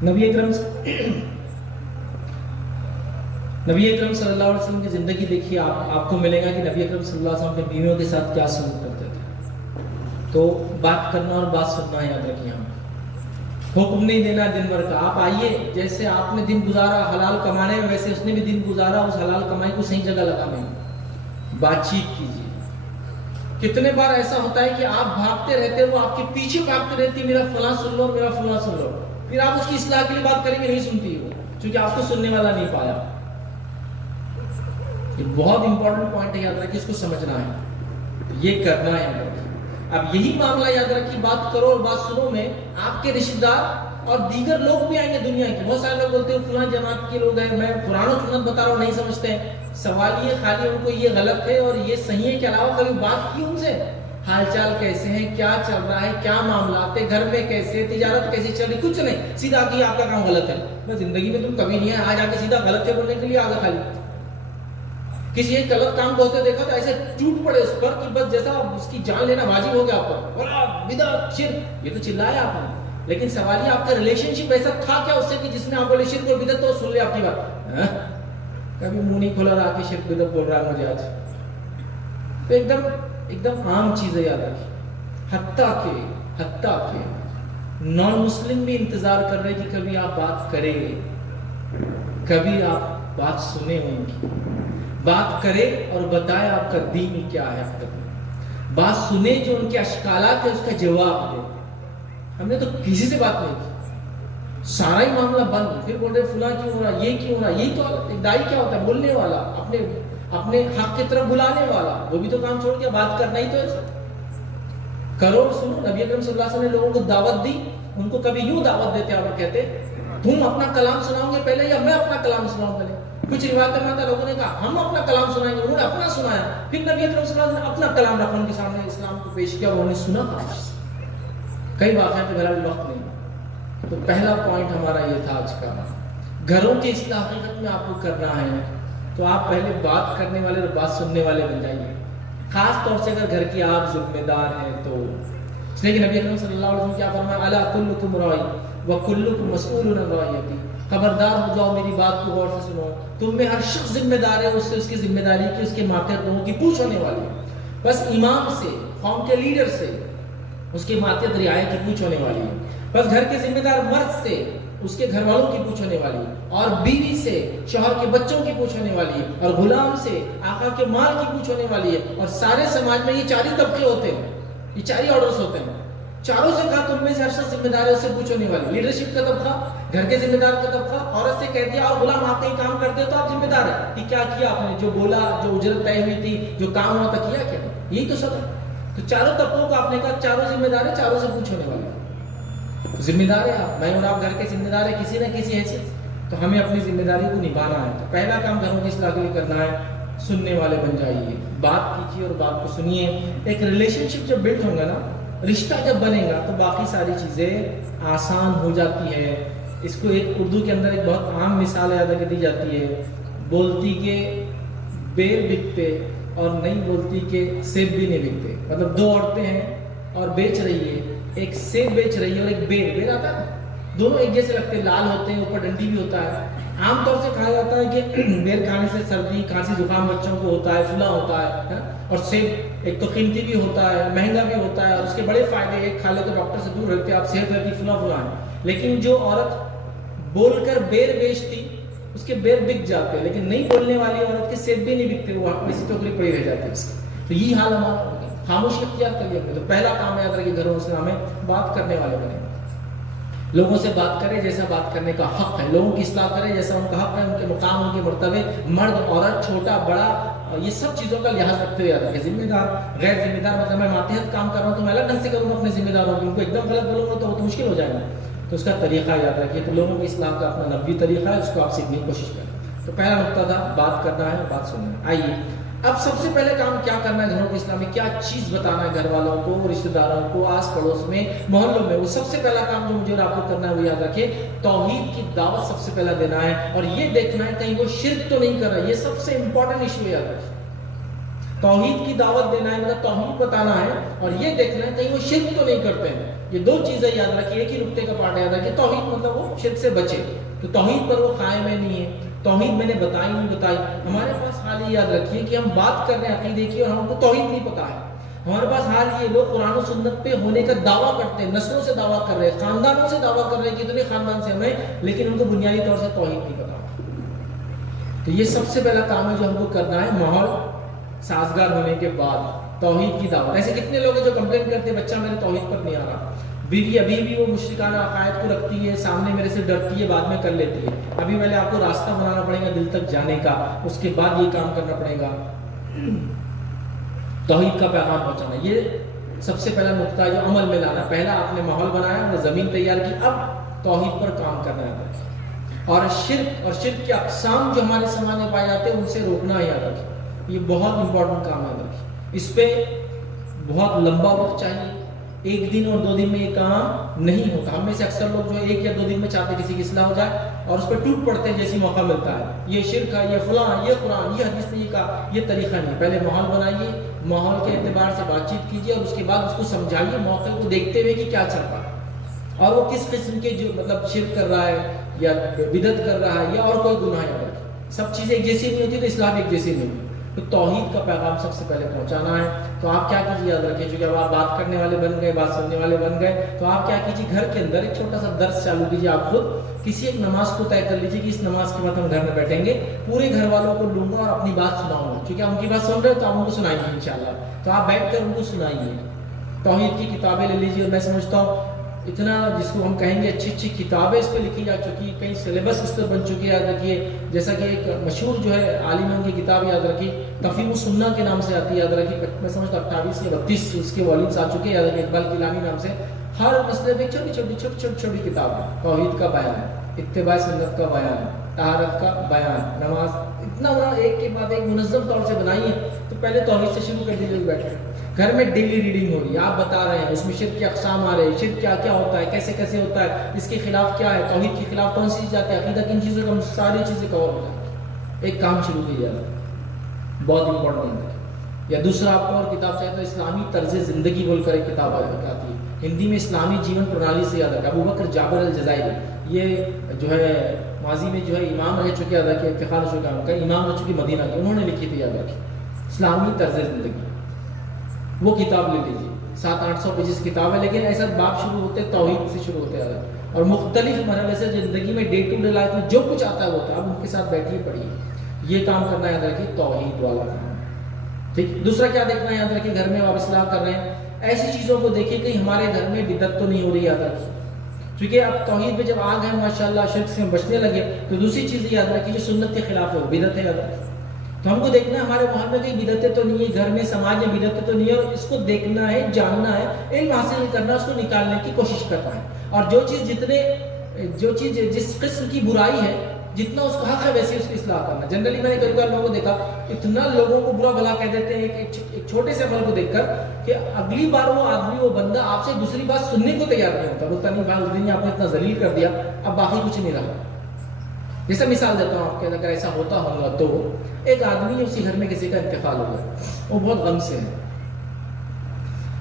نبی اکرم صلی اللہ علیہ وسلم کی زندگی دیکھیے، آپ کو ملے گا کہ نبی اکرم صلی اللہ علیہ وسلم اپنے بیویوں کے ساتھ کیا سلوک کرتے تھے. تو بات کرنا اور بات سننا یاد رکھیے. ہم حکم نہیں دینا دن بھر کا، آپ آئیے، جیسے آپ نے دن گزارا حلال کمانے میں، ویسے اس نے بھی دن گزارا اس حلال کمائی کو صحیح جگہ لگانے میں. بات چیت کیجیے. کتنے بار ایسا ہوتا ہے کہ آپ بھاگتے رہتے، وہ آپ کے پیچھے بھاگتے رہتی، میرا فلاں سن لو، میرا فلاں سن لو. پھر آپ اس کی اصلاح کے لیے بات کریں گے، نہیں سنتی وہ، کیونکہ آپ کو سننے والا نہیں پایا. یہ بہت امپورٹنٹ پوائنٹ ہے، یاد رکھیے، اس کو سمجھنا ہے، یہ کرنا ہے۔ اب یہی معاملہ یاد رکھیے، بات کرو اور بات سنو میں آپ کے رشتہ دار اور دیگر لوگ بھی آئیں گے دنیا کے۔ بہت سارے لوگ بولتے ہیں فلاں جماعت کے لوگ ہیں، میں قرآن و سنت بتا رہا ہوں، نہیں سمجھتے ہیں۔ سوال یہ خالی ان کو یہ غلط ہے اور یہ صحیح ہے کے علاوہ کبھی بات کی ان سے؟ حال چال کیسے ہیں، کیا چل رہا ہے، کیا معاملات ہے، گھر میں کیسے، تجارت کیسی چل رہی؟ کچھ نہیں، سیدھا کہ آپ کا کام غلط ہے۔ میں زندگی میں تم کبھی نہیں ہے آج آ کے سیدھا غلط ہے بولنے کے لیے آگے خالی کسی ایک غلط کام کو ہوتے دیکھا تو ایسے ٹوٹ پڑے اس پر کہ بس جیسا اس کی جان لینا واجب ہو گیا آپ پر، اور بدعت شرک، یہ تو چلایا آپ نے۔ لیکن سوال یہ آپ کا ریلیشن شپ ایسا تھا کیا اس سے کہ جس میں آپ بولے شرک اور بدعت تو سن لے آپ کی بات؟ کبھی منہ نہیں کھولا رہا کہ شرک بدعت بول رہا ہے مجھے آج، تو ایک دم عام چیز ہے، یاد رکھیے۔ حتیٰ کہ نان مسلم بھی انتظار کر رہے کہ کبھی آپ بات کریں، کبھی آپ بات سنیں، ان کی بات کرے اور بتائے آپ کا دین کیا ہے، بات سنے جو ان کے اشکالات ہے اس کا جواب دے۔ ہم نے تو کسی سے بات نہیں کی، سارا ہی معاملہ بند، پھر بول رہے فلاں کیوں ہو رہا، یہ کیوں ہو رہا۔ یہی تو ایک دائی کیا ہوتا ہے، بولنے والا، اپنے حق کی طرف بلانے والا، وہ بھی تو کام چھوڑ کے بات کرنا ہی تو ایسا کرو سنو۔ نبی اکرم صلی اللہ علیہ وسلم نے لوگوں کو دعوت دی، ان کو کبھی یوں دعوت دیتے اور کہتے تم اپنا کلام سناؤ گے پہلے یا میں اپنا کلام سناؤں پہلے؟ کچھ روایتوں میں آتا لوگوں نے کہا ہم اپنا کلام سنائیں گے، انہوں نے اپنا سنایا، پھر نبی اکرم صلی اللہ علیہ وسلم نے اپنا کلام رکھا ان کے سامنے، اسلام کو پیش کیا، انہوں نے سنا خاموش۔ کئی واقعات پہ بہرحال وقت نہیں، تو پہلا پوائنٹ ہمارا یہ تھا آج کا، گھروں کی اصلاح حقیقت میں آپ کو کرنا ہے تو آپ پہلے بات کرنے والے اور بات سننے والے بن جائیے، خاص طور سے اگر گھر کی آپ ذمہ دار ہیں تو۔ اس لیے کہ نبی اکرم صلی اللہ علیہ وسلم کیا فرمایا، الا کلکم راع وکلکم مسئول عن رعیتہ، خبردار ہو جاؤ، میری بات کو غور سے سنو، تم میں ہر شخص ذمہ دار ہے، اس سے اس کی ذمہ داری کی، اس کے ماتحت لوگوں کی پوچھ ہونے والی ہے۔ بس امام سے، قوم کے لیڈر سے اس کے ماتحت رعایا کی پوچھ ہونے والی ہے۔ بس گھر کے ذمہ دار مرد سے اس کے گھر والوں کی پوچھ ہونے والی ہے، اور بیوی سے شوہر کے بچوں کی پوچھ ہونے والی ہے، اور غلام سے آقا کے مال کی پوچھ ہونے والی ہے، اور سارے سماج میں یہ چار ہی طبقے ہوتے ہیں، یہ چار ہی آرڈرز ہوتے ہیں، چاروں سے کہا تم میں سے ہر شخص ذمہ دار ہے، اس سے پوچھ ہونے والی۔ لیڈرشپ کا طبقہ، گھر کے ذمہ دار کا طبقہ، عورت سے کہہ دیا اور غلام آپ کہیں کام کرتے ہو تو آپ ذمہ دار ہیں کہ کیا کیا آپ نے، جو بولا، جو اجرت طے ہوئی تھی، جو کام ہوا تھا کیا کیا، یہی تو سب ہے۔ تو چاروں طبقوں کو آپ نے کہا چاروں ذمہ دار ہیں، چاروں سے پوچھ ہونے والی، ذمہ دار ہے آپ، میں اور آپ گھر کے ذمہ دار ہے کسی نہ کسی حیثیت، تو ہمیں اپنی ذمہ داری کو نبھانا ہے۔ تو پہلا کام گھروں کی اصلاح کے لیے کرنا ہے، سننے والے بن جائیے، بات کیجیے اور بات کو سنیے۔ ایک ریلیشن شپ جب بلڈ ہوگا نا، رشتہ جب بنے گا تو باقی ساری چیزیں آسان ہو جاتی ہے۔ اس کو ایک اردو کے اندر ایک بہت عام مثال یاد کر دی جاتی ہے، بولتی کہ بیر بکتے اور نہیں بولتی کہ سیب بھی نہیں بکتے۔ مطلب دو عورتیں ہیں اور بیچ رہی ہے، ایک سیب بیچ رہی ہے اور ایک بیر آتا ہے، دونوں ایک جیسے لگتے ہیں، لال ہوتے ہیں، اوپر ڈنڈی بھی ہوتا ہے۔ عام طور سے کہا جاتا ہے کہ بیر کھانے سے سردی کھانسی زکام بچوں کو ہوتا ہے، پھلا ہوتا ہے، اور سیب ایک تو قیمتی بھی ہوتا ہے، مہنگا بھی ہوتا ہے، اور اس کے بڑے فائدے، ایک کھا لے تو ڈاکٹر سے دور رہتے، آپ صحت رہتی، فلا ہے۔ لیکن جو عورت بول کر بیر بیچتی اس کے بیر بک جاتے ہیں، لیکن نہیں بولنے والی عورت کے سیب بھی نہیں بکتے، وہ اسی ٹوکری پڑی رہ جاتی ہے اس کی۔ تو یہ حال ہمارا ہو گیا، خاموشی اختیار کر لیا۔ تو پہلا کام یاد رکھیے، گھروں سے ہمیں بات کرنے والے بنے، لوگوں سے بات کرے جیسا بات کرنے کا حق ہے، لوگوں کی اصلاح کرے جیسا ان کا حق ہے، ان کے مقام، ان کے مرتبے، مرد عورت چھوٹا بڑا، یہ سب چیزوں کا لحاظ رکھتے ہوئے یاد رکھیں۔ ذمہ دار غیر ذمہ دار، مطلب میں ماتحت کام کر رہا ہوں تو میں الگ ڈھنگ سے کروں گا اپنے ذمہ داروں کی، ان کو ایک دم غلط بولوں گا تو وہ تو مشکل ہو جائے گا، تو اس کا طریقہ یاد رکھیے۔ تو لوگوں کی اصلاح کا اپنا نبوی طریقہ ہے، اس کو آپ سیکھنے کی کوشش کریں۔ تو پہلا نقطہ تھا بات کرنا ہے، بات سننا ہے۔ آئیے اب سب سے پہلے کام کیا کرنا ہے، گھروں کی اصلاح میں کیا چیز بتانا ہے گھر والوں کو، رشتہ داروں کو، آس پڑوس میں، محلوں میں۔ وہ سب سے پہلا کام جو مجھے اور آپ کو کرنا ہے وہ یاد رکھیے، توحید کی دعوت سب سے پہلا دینا ہے، اور یہ دیکھنا ہے کہیں وہ شرک تو نہیں کر رہا۔ یہ سب سے امپورٹنٹ ایشو ہے، یاد رکھیے، توحید کی دعوت دینا ہے، مطلب توحید بتانا ہے، اور یہ دیکھنا ہے کہیں وہ شرک تو نہیں کرتے ہیں۔ یہ دو چیزیں یاد رکھیے، ایک ہی نقطے کا پارٹ یاد رکھیے، توحید مطلب وہ شرک سے بچے، تو توحید پر وہ قائم ہے نہیں ہے، توحید میں نے بتائی نہیں بتائی۔ ہمارے پاس حال یہ یاد رکھیے کہ ہم بات کر رہے ہیں عقیدے کی اور ہم کو توحید نہیں پتا ہے۔ ہمارے پاس حال یہ، لوگ قرآن و سنت پہ ہونے کا دعویٰ کرتے ہیں، نسلوں سے دعویٰ کر رہے ہیں، خاندانوں سے دعویٰ کر رہے ہیں کہ اتنے خاندان سے ہمیں، لیکن ان کو بنیادی طور سے توحید نہیں پتا۔ تو یہ سب سے پہلا کام ہے جو ہم کو کرنا ہے، ماحول سازگار ہونے کے بعد توحید کی دعوت۔ ایسے کتنے لوگ ہیں جو کمپلین کرتے ہیں بچہ میرے توحید پر نہیں آ رہا، بیوی ابھی بھی وہ مشرکانہ عقائد کو رکھتی ہے، سامنے میرے سے ڈرتی ہے، بعد میں کر لیتی ہے. ابھی پہلے آپ کو راستہ بنانا پڑے گا دل تک جانے کا، اس کے بعد یہ کام کرنا پڑے گا. توحید کا پیغام پہنچانا، یہ سب سے پہلا نقطہ جو عمل میں لانا. پہلا آپ نے ماحول بنایا اور زمین تیار کی، اب توحید پر کام کرنا ہے. اور شرک کے اقسام جو ہمارے سماج میں پائے جاتے ہیں ان سے روکنا یاد رکھیں. یہ بہت امپورٹنٹ کام ہے. اس پہ بہت لمبا وقت چاہیے. ایک دن اور 2 دن میں یہ کام نہیں ہوتا. ہم میں سے اکثر لوگ جو ہے 1 یا 2 دن میں چاہتے ہیں کسی کی اصلاح ہو جائے اور اس پہ ٹوٹ پڑتے ہیں جیسی موقع ملتا ہے. یہ شرک ہے، یہ فلاں، یہ قرآن، یہ حدیث نے یہ کہا. یہ طریقہ نہیں. پہلے ماحول بنائیے، ماحول کے اعتبار سے بات چیت کیجیے اور اس کے بعد اس کو سمجھائیے موقع کو دیکھتے ہوئے کہ کیا چل رہا ہے اور وہ کس قسم کے جو مطلب شرک کر رہا ہے یا بدعت کر رہا ہے یا اور کوئی گناہ ہے. سب چیزیں ایک جیسی نہیں ہوتی تو اصلاح بھی ایک جیسی نہیں ہوتی. تو توحید کا پیغام سب سے پہلے پہنچانا ہے. تو آپ کیا کیجیے، یاد رکھیں، چونکہ اب آپ بات کرنے والے بن گئے، بات سننے والے بن گئے، تو آپ کیا کیجیے، گھر کے اندر ایک چھوٹا سا درس چالو کیجیے. آپ خود کسی ایک نماز کو طے کر لیجیے کہ اس نماز کے بعد ہم گھر میں بیٹھیں گے، پورے گھر والوں کو لوں گا اور اپنی بات سناؤں گا. کیونکہ ان کی بات سن رہے تو آپ ان کو سنائیں گے انشاءاللہ. تو آپ بیٹھ کر ان کو سنائیے. توحید کی کتابیں لے لیجیے. اور میں سمجھتا ہوں اتنا جس کو ہم کہیں گے اچھی اچھی کتابیں اس پہ لکھی جا چکی، کئی سلیبس اس پہ بن چکی ہے. یاد رکھیے، جیسا کہ ایک مشہور جو ہے عالم ہے، ان کی کتاب یاد رکھی، تفہیم السنہ کے نام سے آتی ہے. یاد رکھیے، میں سمجھتا 28 یا 32 اس کے والیومز آ چکے ہیں. یاد رکھیے، اقبال کیلانی نام سے. ہر مسئلے میں چھوٹی کتاب ہے. توحید کا بیان ہے، اتباع سنت کا بیان ہے، طہارت کا بیان، نماز، اتنا بڑا ایک کے بعد ایک منظم طور سے بنائی ہے. تو پہلے توحید سے شروع کر دیجیے. بیٹھے گھر میں ڈیلی ریڈنگ ہو رہی ہے، آپ بتا رہے ہیں اس میں شرک کے اقسام آ رہے ہیں، شرک کیا کیا ہوتا ہے، کیسے کیسے ہوتا ہے، اس کے خلاف کیا ہے، توحید کے خلاف کون سی چیز آتی ہے، عقیدہ کن چیزوں کا، ساری چیزیں کور ہو جائیں. ایک کام شروع کیا جاتا ہے، بہت امپورٹنٹ ہے. یا دوسرا آپ کو اور کتاب چاہے تو اسلامی طرز زندگی بول کر ایک کتاب آتی ہے ہندی میں، اسلامی جیون پرنالی سے. یاد رکھا، ابو بکر جابر الجزائری، یہ جو ہے ماضی میں جو ہے امام رہ چکے، یاد رکھے، انتقال ہو چکا ان کا، امام رہ چکے مدینہ کے، انہوں نے لکھی تھی. یاد رکھے، اسلامی طرز زندگی، وہ کتاب لے لیجیے. 700-800 پیجز کتاب ہے، لیکن ایسا باب شروع ہوتے توحید سے شروع ہوتے ہیں اور مختلف مرحلے سے زندگی میں ڈے ٹو ڈے لائف میں جو کچھ آتا ہے وہ ہوتا ہے. آپ ان کے ساتھ بیٹھیے، پڑھیے. یہ کام کرنا یاد رکھیے، توحید والا کام. ٹھیک. دوسرا کیا دیکھنا ہے، یاد رکھیے، گھر میں آپ اصلاح کر رہے ہیں، ایسی چیزوں کو دیکھیے کہ ہمارے گھر میں بدعت تو نہیں ہو رہی. یاد رکھیے، کیونکہ اب توحید پہ جب آ گئے ماشاءاللہ، شرک سے ہم بچنے لگے، تو دوسری چیز یاد رکھیے جو سنت کے خلاف ہے وہ بدعت ہے. یاد رکھیے، تو ہم کو دیکھنا ہے ہمارے محل میں کہیں بدعتیں تو نہیں ہے، گھر میں سماج میں بدعتیں تو نہیں ہے، اور اس کو دیکھنا ہے، جاننا ہے، علم حاصل کرنا ہے، اس کو نکالنے کی کوشش کرنا ہے. اور جو چیز جس قسم کی برائی ہے، جتنا اس کا حق ہے ویسے اس کی اصلاح کرنا. جنرلی میں نے کئی بار لوگوں کو دیکھا، اتنا لوگوں کو برا بھلا کہہ دیتے ہیں ایک چھوٹے سے عمل کو دیکھ کر کہ اگلی بار وہ آدمی، وہ بندہ آپ سے دوسری بات سننے کو تیار نہیں ہوتا. بولتا نہیں بھائی اس دن آپ نے اتنا ذلیل کر دیا، اب باقی کچھ نہیں رہا. جیسے مثال دیتا ہوں آپ کے، اگر ایسا ہوتا ہوگا تو ایک آدمی اسی گھر میں کسی کا انتقال ہو گیا، وہ بہت غم سے ہے،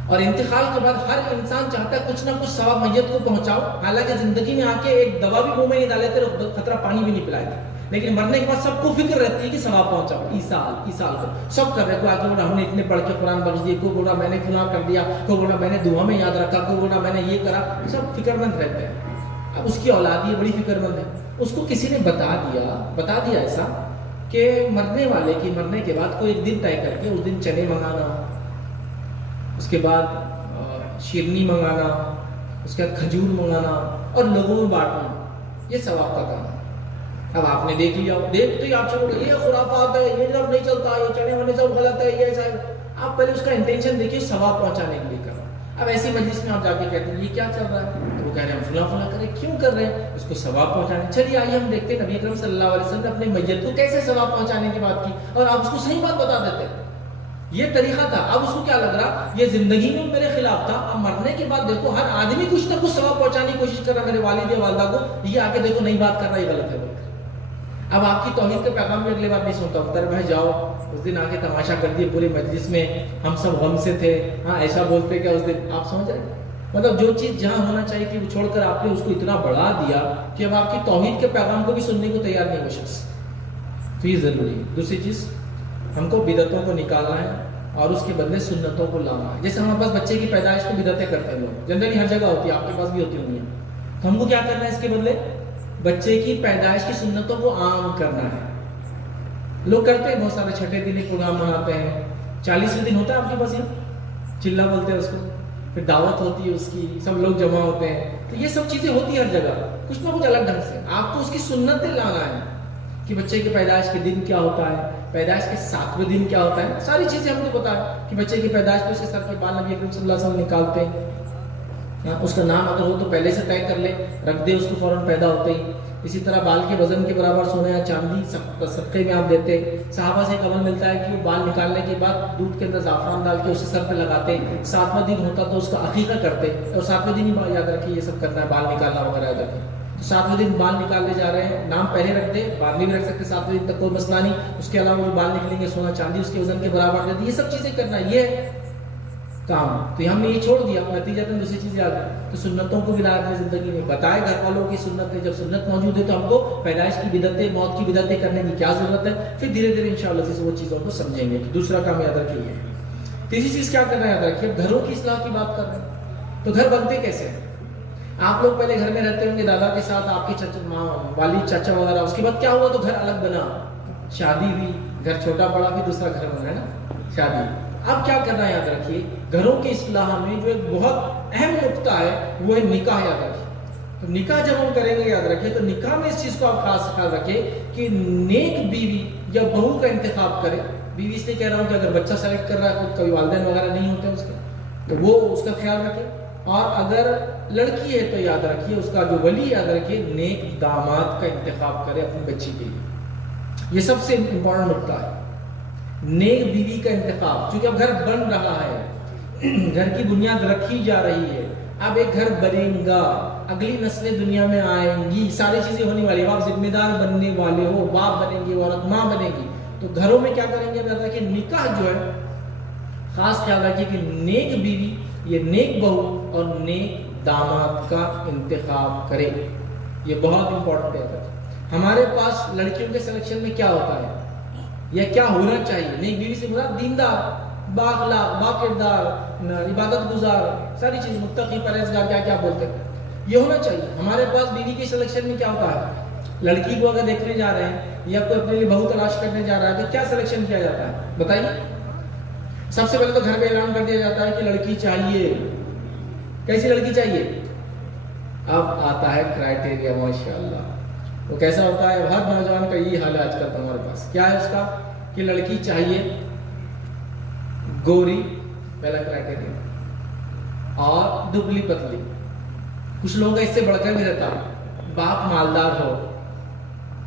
اور انتقال کے بعد ہر انسان چاہتا ہے کچھ نہ کچھ ثواب میت کو پہنچاؤ. حالانکہ زندگی میں آ کے ایک دوا بھی منہ میں نہیں ڈالے تھے، خطرہ پانی بھی نہیں پلائے تھے، لیکن مرنے کے بعد سب کو فکر رہتی ہے کہ ثواب پہنچاؤ. ایسال کو سب کر رہے، کوئی آگے بولا ہم نے اتنے پڑھ کے قرآن بخش دیے، کوئی بولا میں نے گناہ کر دیا، کوئی بولا میں نے دعا میں یاد رکھا، کوئی بولا میں نے یہ کرا. سب فکر مند رہتے ہیں. اب اس کی اولاد یہ بڑی فکر مند ہے، اس کو کسی نے بتا دیا ایسا کہ مرنے والے کی مرنے کے بعد کوئی ایک دن طے کر کے اس دن چنے منگانا، اس کے بعد شیرنی منگانا، اس کے بعد کھجور منگانا اور لوگوں میں بانٹنا، یہ ثواب کا کام ہے. اب آپ نے دیکھ لیا، دیکھتے ہی آپ سے بولے یہ خرافات ہے، یہ سب نہیں چلتا، یہ چنے ونے سب غلط ہے، یہ ایسا ہے. آپ پہلے اس کا انٹینشن دیکھیے، ثواب پہنچانے کے لیے کرنا. اب ایسی مجلس میں آپ جا کے کہتے ہیں یہ کیا چل رہا ہے، تو وہ کہہ رہے ہیں ہم فلاں کریں. کیوں کر رہے ہیں؟ اس کو ثواب پہنچانے. چلیے آئیے ہم دیکھتے ہیں نبی اکرم صلی اللہ علیہ وسلم نے اپنے میت کو کیسے ثواب پہنچانے کی بات کی، اور آپ اس کو صحیح بات بتا دیتے. یہ طریقہ تھا. اب اس کو کیا لگ رہا، یہ زندگی میں میرے خلاف تھا، اب مرنے کے بعد دیکھو ہر آدمی کچھ نہ کچھ ثواب پہنچانے کی کوشش کر رہا میرے والد یا والدہ کو، یہ آ کے دیکھو نئی بات کر رہا، یہ غلط ہے. اب آپ کی توحید کے پیغام میں اگلے بار نہیں سنتا ہوں. ارے بھائی جاؤ، اس دن آ کے تماشا کر دیے پورے مجلس میں، ہم سب غم سے تھے، ہاں ایسا بولتے کیا اس دن. آپ سمجھ رہے ہیں، مطلب جو چیز جہاں ہونا چاہیے کہ وہ چھوڑ کر آپ نے اس کو اتنا بڑھا دیا کہ اب آپ کی توحید کے پیغام کو بھی سننے کو تیار نہیں وہ شخص. تو یہ ضروری ہے. دوسری چیز، ہم کو بدعتوں کو نکالنا ہے اور اس کے بدلے سنتوں کو لانا ہے. جیسے ہمارے پاس بچے کی پیدائش کو بدعتیں کرتے ہیں لوگ، جنرلی ہر جگہ ہوتی ہے، آپ کے پاس بھی ہوتی ہوں گی. تو ہم کو کیا کرنا ہے اس کے بدلے؟ بچے کی پیدائش کی سنتوں کو عام کرنا ہے. لوگ کرتے ہیں بہت سارے، چھٹے دن ایک پروگرام مناتے ہیں، 40ویں دن ہوتا ہے آپ کے پاس، یہ چلا بولتے ہیں اس کو، پھر دعوت ہوتی ہے اس کی، سب لوگ جمع ہوتے ہیں، تو یہ سب چیزیں ہوتی ہیں ہر جگہ کچھ نہ کچھ الگ ڈھنگ سے. آپ کو اس کی سنتیں لانا ہے کہ بچے کے پیدائش کے دن کیا ہوتا ہے، پیدائش کے 7ویں دن کیا ہوتا ہے، ساری چیزیں ہم کو پتا ہے کہ بچے کی پیدائش پہ اس کے سر کے بال نبی اکرم صلی اللہ علیہ وسلم نکالتے ہیں. اس کا نام اگر ہو تو پہلے سے طے کر لے، رکھ دے اس کو فوراً پیدا ہوتے ہی. اسی طرح بال کے وزن کے برابر سونا یا چاندی صدقے میں آپ دیتے. صحابہ سے ایک عمل ملتا ہے کہ وہ بال نکالنے کے بعد دودھ کے اندر زعفران ڈال کے اسے سر پہ لگاتے. 7واں دن ہوتا تو اس کا عقیقہ کرتے، اور 7ویں دن ہی یاد رکھیے یہ سب کرنا ہے، بال نکالنا وغیرہ یاد رکھیں. تو 7ویں دن بال نکالنے جا رہے ہیں، نام پہلے رکھ دے، بعد میں بھی رکھ سکتے 7ویں دن تک، کوئی مسئلہ نہیں. اس کے علاوہ وہ بال نکلیں گے، سونا چاندی اس کے وزن کے برابر دے دی، یہ سب چیزیں کرنا، یہ کام. تو ہم نے یہ چھوڑ دیا، نتیجہ دوسری چیزیں آ گئی. تو سنتوں کو بھی لایا اپنی زندگی میں، بتائے گھر والوں کی سنت ہے. جب سنت موجود ہے تو ہم کو پیدائش کی بدعتیں، موت کی بدعتیں کرنے کی کیا ضرورت ہے. پھر دھیرے دھیرے انشاءاللہ سے وہ چیزوں کو سمجھیں گے. دوسرا کام یاد رکھیے. تیسری چیز کیا کرنا ہے یاد رکھیے، گھروں کی اصلاح کی بات کر رہے ہیں. تو گھر بنتے کیسے ہیں؟ آپ لوگ پہلے گھر میں رہتے ہوں گے دادا کے ساتھ، آپ کے چچا، والد، چاچا وغیرہ. اس کے بعد کیا ہوا تو گھر الگ بنا، شادی ہوئی، گھر چھوٹا بڑا، پھر دوسرا گھر بنا ہے نا، شادی. اب کیا کرنا ہے یاد رکھیے، گھروں کی اصلاح میں جو ایک بہت اہم نقطہ ہے وہ ہے نکاح. یاد رکھیے. تو نکاح جب ہم کریں گے یاد رکھیے، تو نکاح میں اس چیز کو آپ خاص خیال رکھیں کہ نیک بیوی یا بہو کا انتخاب کرے. بیوی اس لیے کہہ رہا ہوں کہ اگر بچہ سلیکٹ کر رہا ہے، کبھی والدین وغیرہ نہیں ہوتے اس کے، تو وہ اس کا خیال رکھے. اور اگر لڑکی ہے تو یاد رکھیے اس کا جو ولی یاد رکھیے نیک داماد کا انتخاب کرے اپنی بچی کے لیے. یہ سب سے امپورٹنٹ نقطہ ہے، نیک بیوی کا انتخاب. چونکہ اب گھر بن رہا ہے، گھر کی بنیاد رکھی جا رہی ہے، اب ایک گھر بنے گا، اگلی نسلیں دنیا میں آئیں گی، ساری چیزیں ہونے والی. آپ ذمہ دار بننے والے ہو، باپ بنیں گے، عورت ماں بنے گی. تو گھروں میں کیا کریں گے اب یاد رکھیے، نکاح جو ہے خاص خیال رکھیے کہ نیک بیوی، یہ نیک بہو اور نیک داماد کا انتخاب کرے. یہ بہت امپورٹنٹ ہے. ہمارے پاس لڑکیوں کے سلیکشن میں کیا ہوتا ہے یا کیا ہونا چاہیے؟ نیک بیوی سے مراد دیندار، بااخلاق، باکردار، عبادت گزار، ساری چیز، متقی، پرہیزگار، کیا کیا بولتے ہیں، یہ ہونا چاہیے. ہمارے پاس بیوی کے سلیکشن میں کیا ہوتا ہے؟ لڑکی کو اگر دیکھنے جا رہے ہیں یا کوئی اپنے لیے بہو تلاش کرنے جا رہا ہے تو کیا سلیکشن کیا جاتا ہے بتائیے؟ سب سے پہلے تو گھر میں اعلان کر دیا جاتا ہے کہ لڑکی چاہیے. کیسی لڑکی چاہیے؟ اب آتا ہے کرائٹیریا. ماشاءاللہ وہ کیسا ہوتا ہے؟ ہر نوجوان کا یہی حال ہے آج کل تمہارے پاس. کیا ہے اس کا؟ کہ لڑکی چاہیے گوری، پہلا کرائٹیریا، اور دبلی پتلی. کچھ لوگوں کا اس سے بڑھ کر بھی رہتا، باپ مالدار ہو،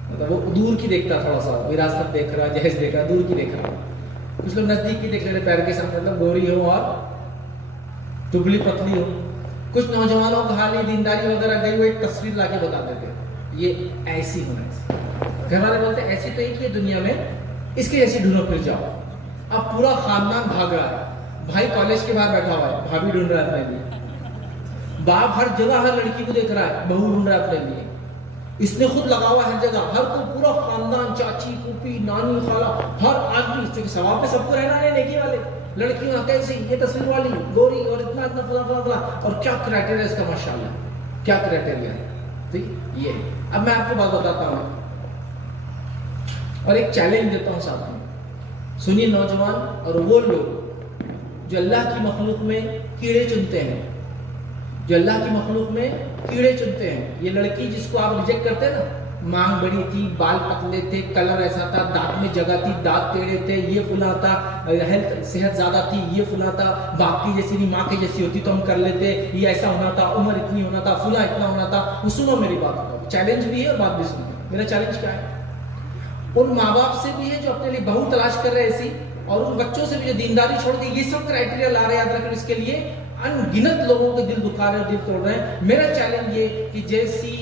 مطلب وہ دور کی دیکھتا، تھوڑا سا وراثت دیکھ رہا، جہیز دیکھ رہا، دور کی دیکھ رہا. کچھ لوگ نزدیک کی دیکھ رہے، پیر کے ساتھ، مطلب گوری ہو اور دبلی پتلی ہو. کچھ نوجوانوں کا حال یہ دینداری وغیرہ گئی، وہ ایک تصویر لا کے بتا دیتے یہ ایسی ہونا. گھر والے بولتے ہیں ایسی تو ایک ہی دنیا میں، اس کی ایسی ڈھونڈو پھر جاؤ. اب پورا خاندان بھاگ رہا ہے، بھائی کالج کے باہر بیٹھا ہوا ہے، بھابھی ڈھونڈ رہا ہے اپنے لیے، باپ ہر جگہ ہر لڑکی کو دیکھ رہا ہے، بہو ڈھونڈ رہا ہے اپنے لیے. اس نے خود لگا ہوا ہر جگہ، ہر کو، پورا خاندان، چاچی، پھوپھی، نانی، خالہ، ہر آدمی. کیونکہ ثواب پہ سب کو رہنا ہے، نیکی والے. لڑکیاں کیسی، یہ تصویر والی، گوری، اور اتنا اتنا فلاں فلاں فلاں. اور کیا کرائٹیریا اس کا، ماشاءاللہ کیا کرائٹیریا ہے. ٹھیک، یہ اب میں آپ کو بات بتاتا ہوں اور ایک چیلنج دیتا ہوں ساتھ میں. سنیے نوجوان اور وہ لوگ جو اللہ کی مخلوق میں کیڑے چنتے ہیں، جو اللہ کی مخلوق میں کیڑے چنتے ہیں. یہ لڑکی جس کو آپ ریجیکٹ کرتے ہیں نا، مانگ بڑی تھی، بال پتلے تھے، کلر ایسا تھا، دانت میں جگہ تھی، دانت ٹیڑھے تھے، یہ فلاں تھا، صحت زیادہ تھی، یہ فلاں تھا، باپ کی جیسی نہیں، ماں کی جیسی ہوتی تو ہم کر لیتے، یہ ایسا ہونا تھا، عمر اتنی ہونا تھا، فلاں اتنا ہونا تھا. وہ سنو میری بات، چیلنج بھی ہے اور بات بھی سنو. میرا چیلنج کیا ہے؟ ان ماں باپ سے بھی ہے جو اپنے لیے بہو تلاش کر رہے ایسی، اور ان بچوں سے بھی جو دینداری چھوڑ کے یہ سب کرائٹیریا لا رہے ہیں. یاد رکھیں اس کے لیے ان گنت لوگوں کے دل دکھا رہے ہیں، دل توڑ رہے ہیں. میرا چیلنج یہ کہ جیسی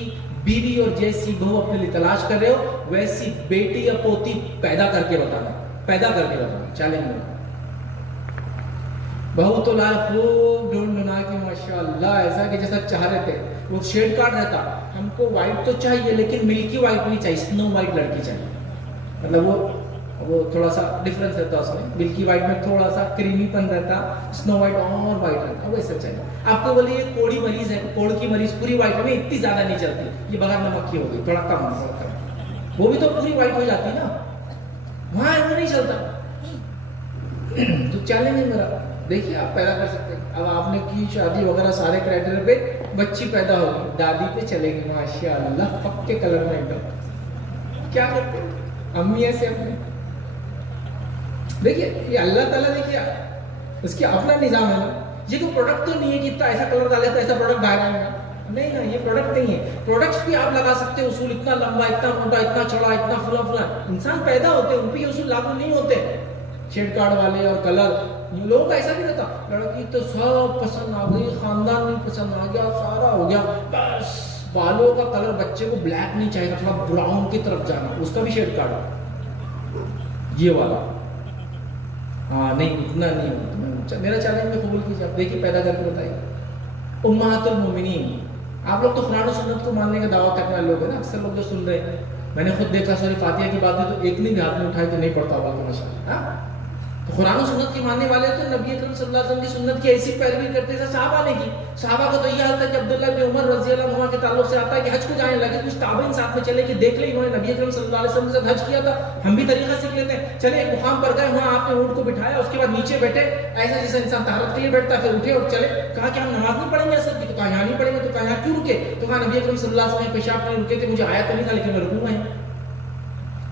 بیوی اور جیسی بہو اپنے لیے تلاش کر رہے ہو، ویسی بیٹی یا پوتی پیدا کر کے بتانا، پیدا کر کے بتانا. چیلنج میرا. بہو تو لائے خوب ڈھونڈنا کہ ماشاءاللہ ایسا کہ جیسا چاہ رہے تھے. وہ شیڈ کارڈ رہتا، ہم کو وائٹ تو چاہیے لیکن ملکی وائٹ نہیں چاہیے، اسنو وائٹ لڑکی چاہیے. مطلب وہ تھوڑا سا ڈفرنس رہتا اس میں. ملکی وائٹ میں تھوڑا سا کریمی پن رہتا، اسنو وائٹ اور وائٹ رہتا، وہ ایسا چاہیے. آپ کو بولیے یہ کوڑی مریض ہے، کوڑ کی مریض پوری وائٹ میں اتنی زیادہ نہیں چلتی، یہ بغیر نمک کی ہوگی، تھوڑا کم، وہ بھی تو پوری وائٹ ہو جاتی نا، وہاں ایسا نہیں چلتا. تو چیلنج ہے میرا، دیکھیے آپ پیدا کر سکتے ہیں. اب آپ نے کی شادی وغیرہ سارے کرائٹیریا پہ، بچی پیدا ہوگی، دادی پہ چلے گی ماشاء اللہ پکے کلر میں ایک دم. کیا کرتے ہیں امی ایسے اپنے. دیکھیے یہ اللہ تعالیٰ دیکھیے اس کی اپنا نظام ہے نا. یہ کوئی پروڈکٹ تو نہیں ہے کہ اتنا ایسا کلر ڈالے تو ایسا پروڈکٹ باہر آئے گا. نہیں نا، یہ پروڈکٹ نہیں ہے. پروڈکٹس بھی آپ لگا سکتے ہیں، اصول اتنا لمبا، اتنا موٹا، اتنا چوڑا، اتنا فلاں فلاں. انسان پیدا ہوتے ہیں ان پہ یہ اصول لاگو نہیں ہوتے. شیڈ کارڈ والے اور کلر لوگوں کا ایسا نہیں رہتا. لڑکی تو سب پسند آ گئی، خاندان میں پسند آ گیا، سارا ہو گیا، بس بالوں کا کلر بچے کو بلیک نہیں چاہیے، تھوڑا براؤن کی طرف جانا، اس کا بھی شیڈ کارڈ یہ والا. ہاں نہیں اتنا نہیں ہوتا. میرا چیلنج میں قبول کیجیے. آپ دیکھیے پیدا کر کے بتائیے. امہات المومنین، آپ لوگ تو قرآن و سنت کو ماننے کا دعویٰ کرنے والے لوگ ہیں نا. اکثر لوگ جو سن رہے ہیں، میں نے خود دیکھا سورہ فاتحہ کی بات ہے تو ایک نہیں ہاتھ میں اٹھائے کہ نہیں پڑھتا ہوگا ماشاء اللہ. تو قرآن و سنت کی ماننے والے تو نبی اکرم صلی اللہ علیہ وسلم کی سنت کی ایسی پیروی کرتے تھے صحابہ نے کی. صحابہ کا تو یہ حال تھا کہ عبداللہ بن عمر رضی اللہ عنہ کے تعلق سے آتا ہے کہ حج کو جانے لگے، کچھ تابعین ساتھ میں چلے کہ دیکھ لیں انہوں نے نبی اکرم صلی اللہ علیہ وسلم کے ساتھ حج کیا تھا، ہم بھی طریقہ سیکھ لیتے ہیں. چلے ایک مقام پر گئے، وہاں آپ نے اونٹ کو بٹھایا، اس کے بعد نیچے بیٹھے ایسا جیسے انسان طہارت کے لیے بیٹھتا ہے، پھر اٹھے اور چلے. کہا کہ ہم نماز نہیں پڑھیں گے اصل کی؟ تو کہا یہاں نہیں پڑھیں گے. تو کہا یہاں کیوں رکے؟ تو کہا نبی اکرم صلی اللہ علیہ وسلم پیشاب نہیں رکے تھے، مجھے آیا تو نہیں تھا لیکن میں رکوں گا.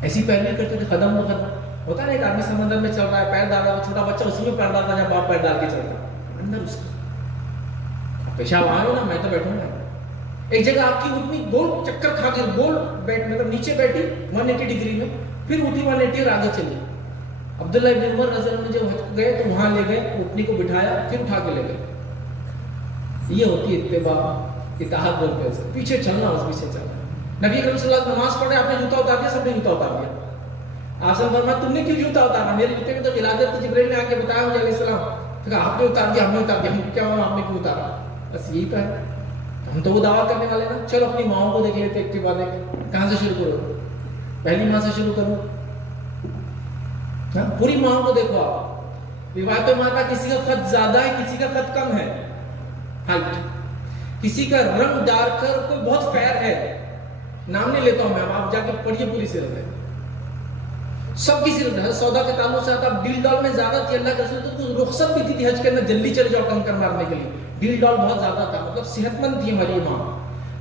ایسی پیروی کرتے تھے قدم بقدم. ہوتا ہے نا ایک آدمی سمندر میں چل رہا ہے، پیر ڈال رہا ہے، چھوٹا بچہ اسی میں پیر ڈالتا ہے جب باپ پیر ڈال کے چلتا ہے اندر اس کی پیشاب آ نا میں تو بیٹھوں گا. ایک جگہ آپ کی اٹھنی گول چکر کھا کے گول بیٹھ مطلب نیچے بیٹھی 180 ڈگری میں، پھر اٹھی 180 اور آگے چلی. عبداللہ ابن عمر رضی اللہ عنہ جب حج گئے تو وہاں لے گئے، اٹھنی کو بٹھایا، پھر اٹھا کے لے گئے. یہ ہوتی ہے اتباع، اطاعت بولتے ہیں، پیچھے چلنا، اس پیچھے چلنا. نبی اکرم صلی اللہ علیہ وسلم نماز پڑھے، آپ نے جوتا اتار دیا، سب نے جوتا اتار دیا. آپ سے فرمایا تم نے کیوں جوتا اتارا؟ میرے جوتے میں تو ولادت جبرائیل نے آ کے بتایا مجھے علیہ السلام. تو کہا آپ نے اتار دیا، ہم نے اتار دیا. ہم کیا ہوا آپ نے کیوں اتارا؟ بس یہی تو ہے. ہم تو وہ دعویٰ کرنے والے نا. چلو اپنی ماؤں کو دیکھ لیتے ایک کے بعد ایک. کہاں سے شروع کرو؟ پہلی ماں سے شروع کرو. پوری ماؤں کو دیکھو آپ. روایتوں میں آتا کسی کا خط زیادہ ہے، کسی کا خط کم ہے، ہائٹ. کسی کا رنگ ڈارک کر کوئی بہت فیئر ہے. نام نہیں لیتا ہوں میں، آپ جا کے پڑھیے پوری سیرت ہے. سب کی سیرت ہے. سودا کے تعلق سے آتا ڈیل ڈال میں زیادہ تھی. اللہ کے رسول تو رخصت بھی تھی حج کے اندر، جلدی چلے جاؤ کنکر مارنے کے لیے. ڈیل ڈال بہت زیادہ تھا، مطلب صحت مند تھی ہماری ماں،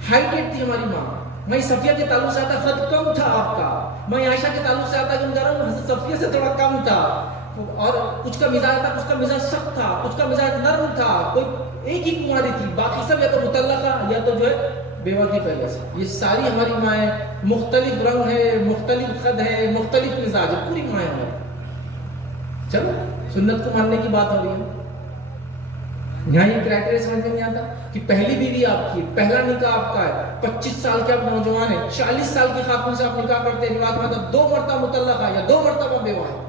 ہائیٹیڈ تھی ہماری ماں. میں صفیہ کے تعلق سے آتا خط کم تھا آپ کا. میں عائشہ کے تعلق سے آتا کہ ان کا رنگ حضرت صفیہ سے تھوڑا کم تھا. اور کچھ کا مزاج تھا، کچھ کا مزاج سخت تھا، کچھ کا مزاج نرم تھا. کوئی ایک ہی کماری تھی، باقی سب یا تو مطلقہ یا تو جو ہے بیوہ کی پہلے سے. یہ ساری ہماری مائیں مختلف رنگ ہے، مختلف قد ہے، مختلف مزاج ہے، پوری مائیں ہماری. چلو سنت کو ماننے کی بات ہو رہی ہے. یہاں یہ کرائٹیریا سمجھ میں نہیں آتا کہ پہلی بیوی آپ کی، پہلا نکاح آپ کا ہے، 25 سال کے آپ نوجوان ہیں، 40 سال کی خاتون سے آپ نکاح کرتے ہیں، رواج میں 2 مرتبہ مطلقہ یا 2 مرتبہ بیوہ ہے.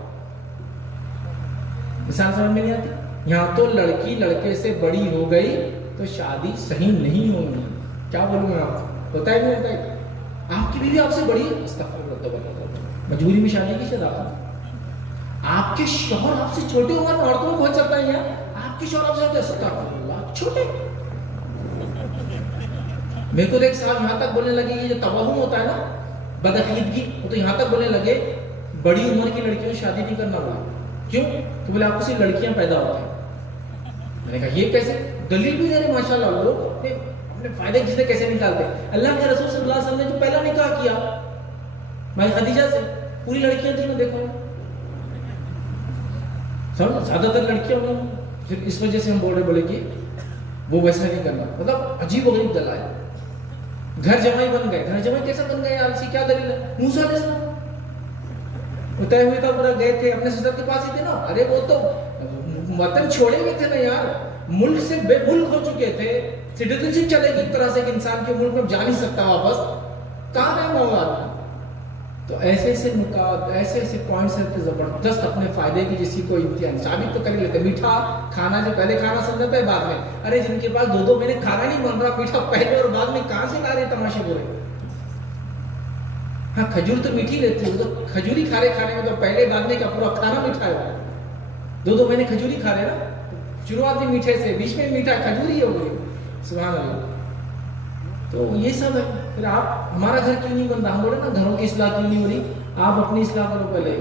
مثال سمجھ میں نہیں آتی. یہاں تو لڑکی لڑکے سے بڑی ہو گئی تو شادی صحیح نہیں ہوگی. کیا بولوں میں آپ کو؟ ہوتا ہے نہیں ہوتا ہے؟ آپ کی بیوی آپ سے بڑی ہے، استغفر اللہ، مجبوری میں شادی کی شرط. آپ کے شوہر آپ سے چھوٹی عمر میں عورتوں میں پہنچ سکتا ہے. آپ کے شوہر آپ سے استغفر اللہ چھوٹے. میرے کو ایک صاحب یہاں تک بولنے لگے یہ جو توہم ہوتا ہے نا، بدعقیدگی، وہ تو یہاں تک بولنے لگے بڑی عمر کی لڑکیوں سے شادی نہیں کرنا ہوگا. کیوں؟ تو بولے آپ کو صرف لڑکیاں پیدا ہوتی ہیں. میں نے کہا یہ کیسے؟ دلیل بھی دے رہے ماشاء اللہ. لوگ اپنے فائدے کی چیزیں کیسے نکالتے ہیں. اللہ کے رسول صلی اللہ علیہ وسلم نے جو پہلا نکاح کیا میں خدیجہ سے، پوری لڑکیاں تھیں. میں دیکھو زیادہ تر لڑکیاں ہوئی. پھر اس وجہ سے ہم بول رہے بولے کہ وہ ویسا نہیں کرنا. مطلب عجیب و غریب دلائل. گھر جمائی بن گئے. گھر جمائی کیسا بن گئے؟ آپ سے کیا دلیل ہے؟ موسیٰ علیہ السلام طے ہوئے تھا پورا، گئے تھے اپنے سسر کے پاس ہی تھے نا. ارے وہ تو وطن چھوڑے ہوئے تھے نا یار، ملک سے بے ملک ہو چکے تھے. سٹیزن شپ چلے گی ایک طرح سے کہ انسان کے ملک میں جا نہیں سکتا واپس. کہاں رہے ہوگا آدمی؟ تو ایسے ایسے نکات، ایسے ایسے پوائنٹس ہیں زبردست اپنے فائدے کی جس کی کوئی امتحان ثابت تو کر لیتے. میٹھا کھانا جو پہلے کھانا سمجھتا ہے بعد میں. ارے جن کے پاس 2 مہینے کھانا نہیں بن رہا، میٹھا پہلے اور بعد میں کہاں سے لا رہے تماشے پورے. ہاں کھجور تو میٹھی لیتی ہے، وہ تو کھجوری کھا رہے. کھانے میں تو پہلے بعد میں کیا پورا کھانا میٹھا ہے. 2 مہینے کھجوری کھا رہے نا. شروعات بھی میٹھے سے، بیچ میں میٹھا، کھجوری ہو گئی. سبحان اللہ. تو یہ سب ہے. پھر آپ ہمارا گھر کیوں نہیں بن رہا؟ ہم بولے نا گھروں کی اصلاح کیوں نہیں ہو رہی. آپ اپنی اصلاح کرو پہلے.